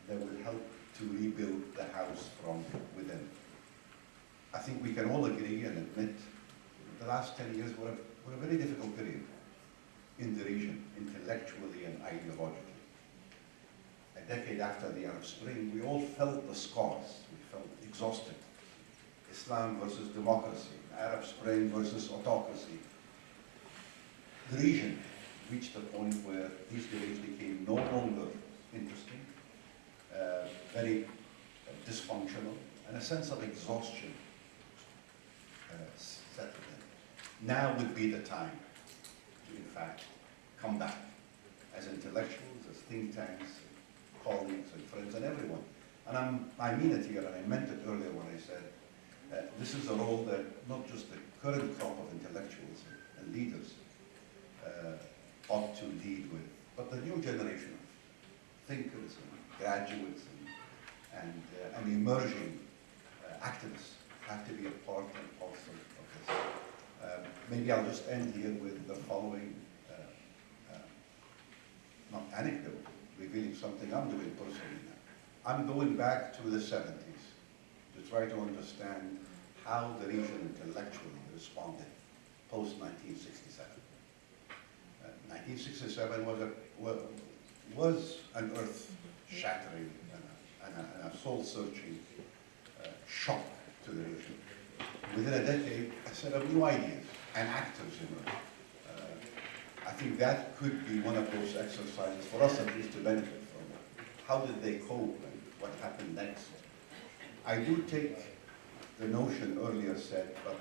that will help to rebuild the house from within. I think we can all agree and admit the last 10 years were a very difficult period in the region, intellectually and ideologically. A decade after the Arab Spring, we all felt the scars. We felt exhausted. Islam versus democracy, Arab Spring versus autocracy. The region reached a point where these debates became no longer interesting, very dysfunctional, and a sense of exhaustion set in. Now would be the time to, in fact, come back as intellectuals, as think tanks, colleagues and friends and everyone. And I mean it here, and I meant it earlier when I said this is a role that not just the current crop of intellectuals and leaders maybe I'll just end here with the following, not anecdote, revealing something I'm doing personally now. I'm going back to the 70s to try to understand how the region intellectually responded post-1967. 1967 was an earth-shattering and a soul-searching shock to the region. Within a decade, a set of new ideas and actors emerged. I think that could be one of those exercises, for us at least, to benefit from. How did they cope and what happened next? I do take the notion earlier said, but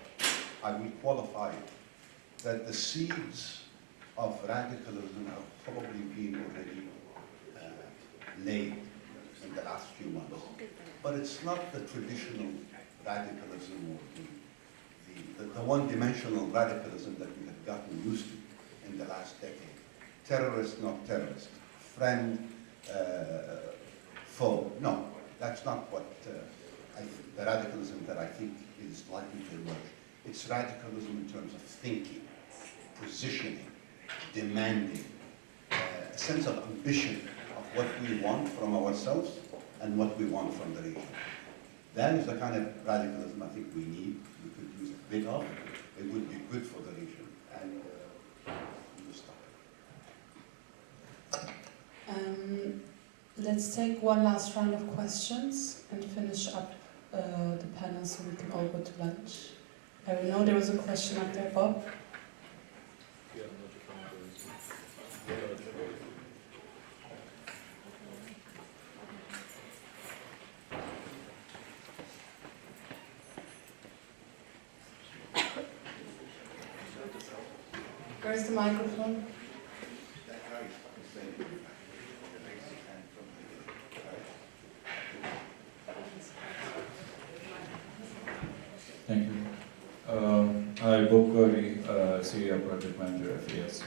I will qualify it, that the seeds of radicalism have probably been already laid in the last few months. But it's not the traditional radicalism or the one-dimensional radicalism that we have gotten used to in the last decade. Terrorist, not terrorist. Friend, foe. No, that's not what the radicalism that I think is likely to emerge. It's radicalism in terms of thinking, positioning, demanding, a sense of ambition of what we want from ourselves and what we want from the region. That is the kind of radicalism I think we need. We could use a bit of. It would be good for the region. And we'll stop. Let's take one last round of questions and finish up the panel so we can all go to lunch. I know there was a question up there, Bob. Where's the microphone? Thank you. Hi, Bob Curry, Syria Project Manager, FES.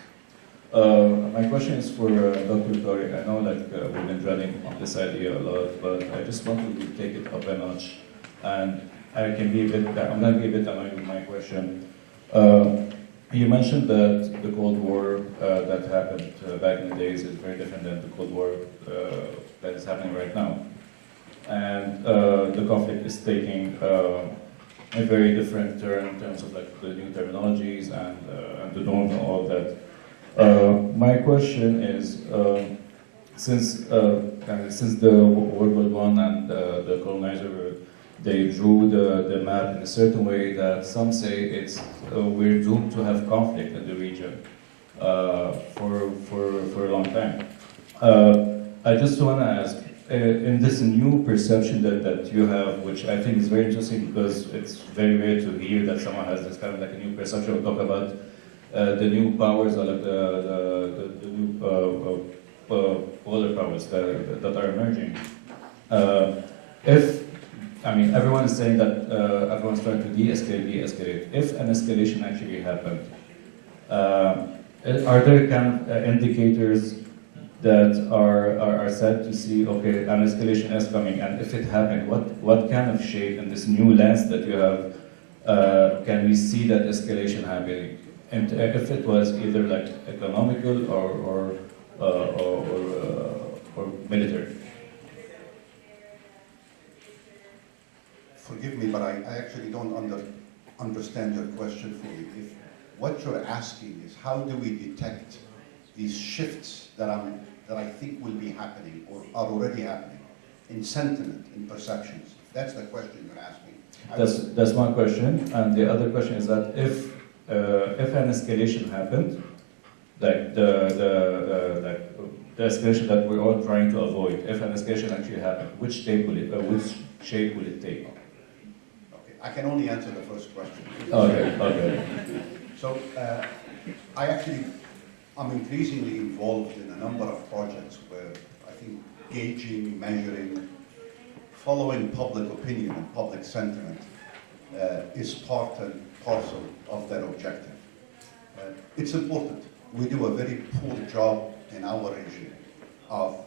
My question is for Dr. Tori. I know we've been dwelling on this idea a lot, but I just want to take it up a notch. And I'm going to be a bit annoyed with my question. You mentioned that the Cold War that happened back in the days is very different than the Cold War that is happening right now. And the conflict is taking a very different turn in terms of the new terminologies and the norm and all that. My question is, since the World War I and the colonizer, they drew the map in a certain way that some say we're doomed to have conflict in the region for a long time. I just want to ask, in this new perception that you have, which I think is very interesting because it's very rare to hear that someone has this kind of a new perception. We'll talk about the new powers, or the new polar powers that are emerging. Everyone is saying that everyone's trying to de-escalate. If an escalation actually happened, are there kind of indicators that are set to see, okay, an escalation is coming, and if it happened, what kind of shape in this new lens that you have can we see that escalation happening? And if it was either economical or military. Forgive me, but I actually don't understand your question fully. If what you're asking is how do we detect these shifts that I think will be happening or are already happening in sentiment, in perceptions? If that's the question you're asking. That's one question, and the other question is that if an escalation happened, the escalation that we're all trying to avoid, if an escalation actually happened, which shape will it take? I can only answer the first question. Okay. So, I'm increasingly involved in a number of projects where I think gauging, measuring, following public opinion and public sentiment is part and parcel of that objective. It's important. We do a very poor job in our region of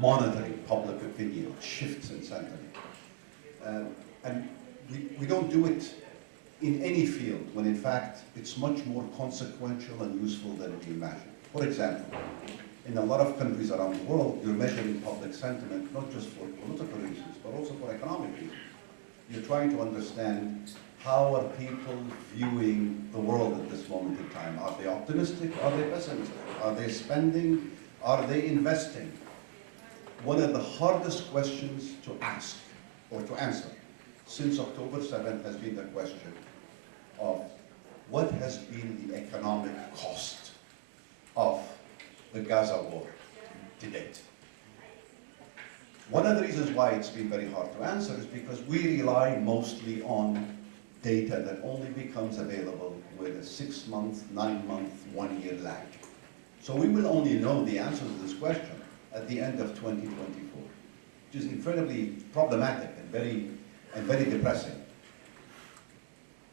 monitoring public opinion, shifts in sentiment. And we don't do it in any field, when in fact it's much more consequential and useful than we imagine. For example, in a lot of countries around the world, you're measuring public sentiment not just for political reasons, but also for economic reasons. You're trying to understand how are people viewing the world at this moment in time. Are they optimistic? Are they pessimistic? Are they spending? Are they investing? One of the hardest questions to ask or to answer since October 7th has been the question of what has been the economic cost of the Gaza war to date. One of the reasons why it's been very hard to answer is because we rely mostly on data that only becomes available with a 6-month, 9-month, 1-year lag. So we will only know the answer to this question at the end of 2024, which is incredibly problematic and very depressing.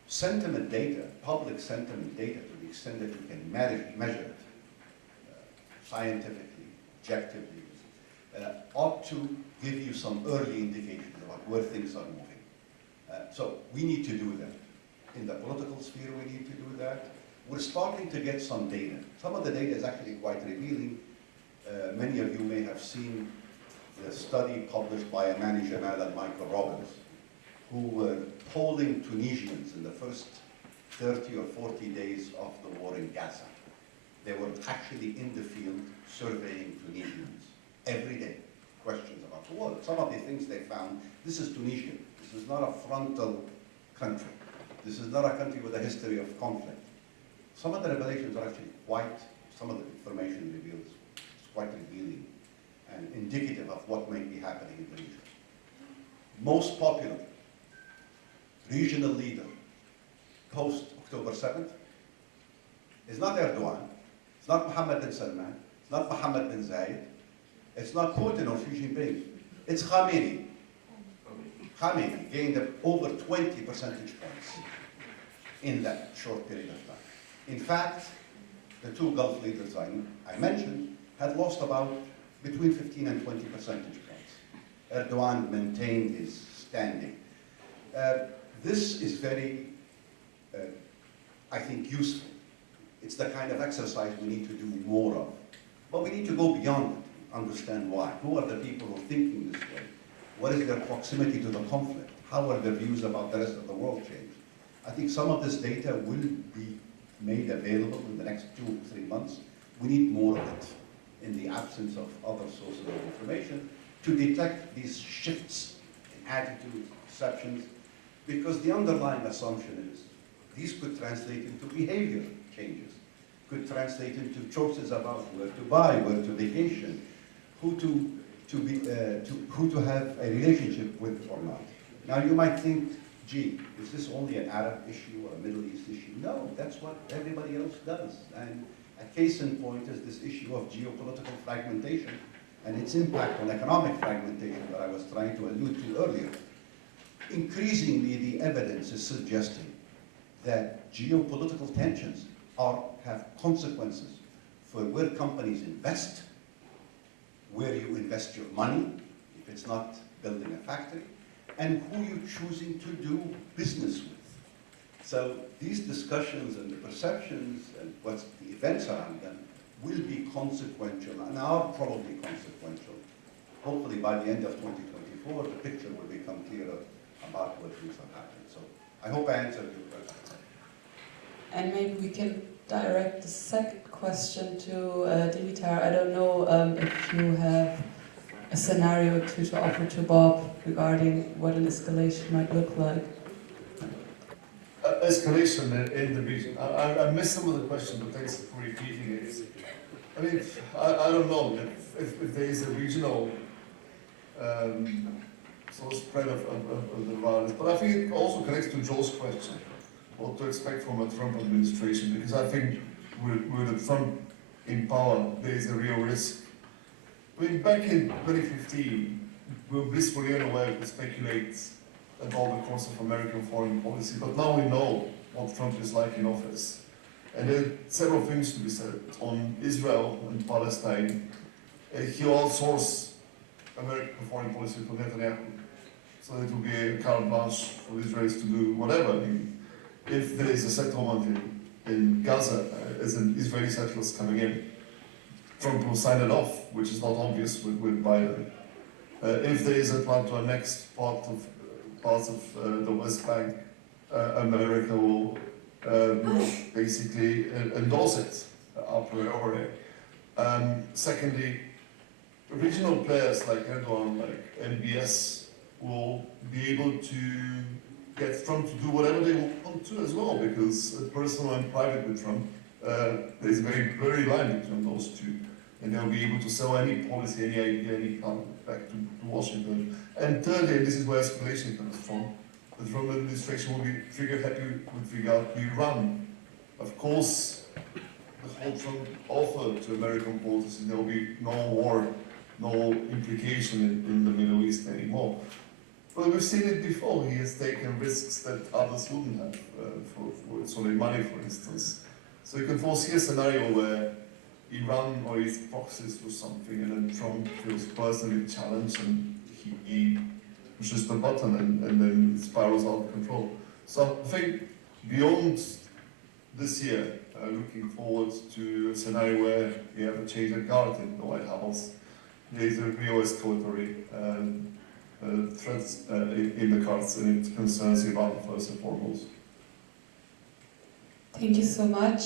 Sentiment data, public sentiment data, to the extent that you can measure it scientifically, objectively, ought to give you some early indications about where things are moving. So we need to do that. In the political sphere, we need to do that. We're starting to get some data. Some of the data is actually quite revealing. Many of you may have seen the study published by Amani Jamal and Michael Robbins, who were polling Tunisians in the first 30 or 40 days of the war in Gaza. They were actually in the field surveying Tunisians every day, questions about the war. Some of the things they found, this is Tunisia. This is not a frontal country. This is not a country with a history of conflict. Some of the revelations are actually some of the information reveals is quite revealing and indicative of what might be happening in the region. Most popular regional leader post-October 7th is not Erdogan, it's not Mohammed bin Salman, it's not Mohammed bin Zayed, it's not Putin or Xi Jinping, it's Khamenei. Khamenei gained over 20 percentage points in that short period of time. In fact, the two Gulf leaders I mentioned had lost about between 15 and 20 percentage points. Erdogan maintained his standing. This is very, I think, useful. It's the kind of exercise we need to do more of. But we need to go beyond it, understand why. Who are the people who are thinking this way? What is their proximity to the conflict? How are their views about the rest of the world changed? I think some of this data will be made available in the next 2 or 3 months. We need more of it in the absence of other sources of information to detect these shifts in attitudes, perceptions, because the underlying assumption is these could translate into behavior changes, could translate into choices about where to buy, where to vacation, who to have a relationship with or not. Now you might think, gee, is this only an Arab issue or a Middle East issue? No, that's what everybody else does. And a case in point is this issue of geopolitical fragmentation and its impact on economic fragmentation that I was trying to allude to earlier. Increasingly, the evidence is suggesting that geopolitical tensions have consequences for where companies invest, where you invest your money, if it's not building a factory, and who you're choosing to do business with. So these discussions and the perceptions and what's the events around them will be consequential and are probably consequential. Hopefully by the end of 2024, the picture will become clearer about where things are happening. So I hope I answered your question. And maybe we can direct the second question to Dimitar. I don't know if you have a scenario to offer to Bob regarding what an escalation might look like. Escalation in the region. I missed some of the question, but thanks for repeating it. I mean, I don't know if there is a regional sort of spread of the violence, but I think it also connects to Joel's question, what to expect from a Trump administration, because I think with Trump in power, there is a real risk. I mean, back in 2015, we were blissfully unaware to speculate about the course of American foreign policy, but now we know what Trump is like in office. And there are several things to be said on Israel and Palestine. He outsourced American foreign policy to Netanyahu, so it will be a carte blanche for the Israelis to do whatever if there is a settlement in Gaza, as in Israeli settlers coming in, Trump will sign it off, which is not obvious with Biden. If there is a plan to annex parts of the West Bank, America will basically endorse it a priori. Secondly, regional players like Erdogan, like NBS, will be able to get Trump to do whatever they want to as well, because personal and private with Trump, there's a very blurry line between those two. And they'll be able to sell any policy, any idea, any plan back to Washington. And thirdly, and this is where escalation comes from, the Trump administration will be trigger happy with regard to Iran. Of course, the whole Trump offer to American policy, there will be no war, no implication in the Middle East anymore. But we've seen it before. He has taken risks that others wouldn't have, for solid money, for instance. So you can foresee a scenario where Iran or its proxies do something, and then Trump feels personally challenged, and he pushes the button, and then it spirals out of control. So I think beyond this year, looking forward to a scenario where we have a change of guard in the White House, there is a real escalatory threats in the cards, and it concerns Iran first and foremost. Thank you so much.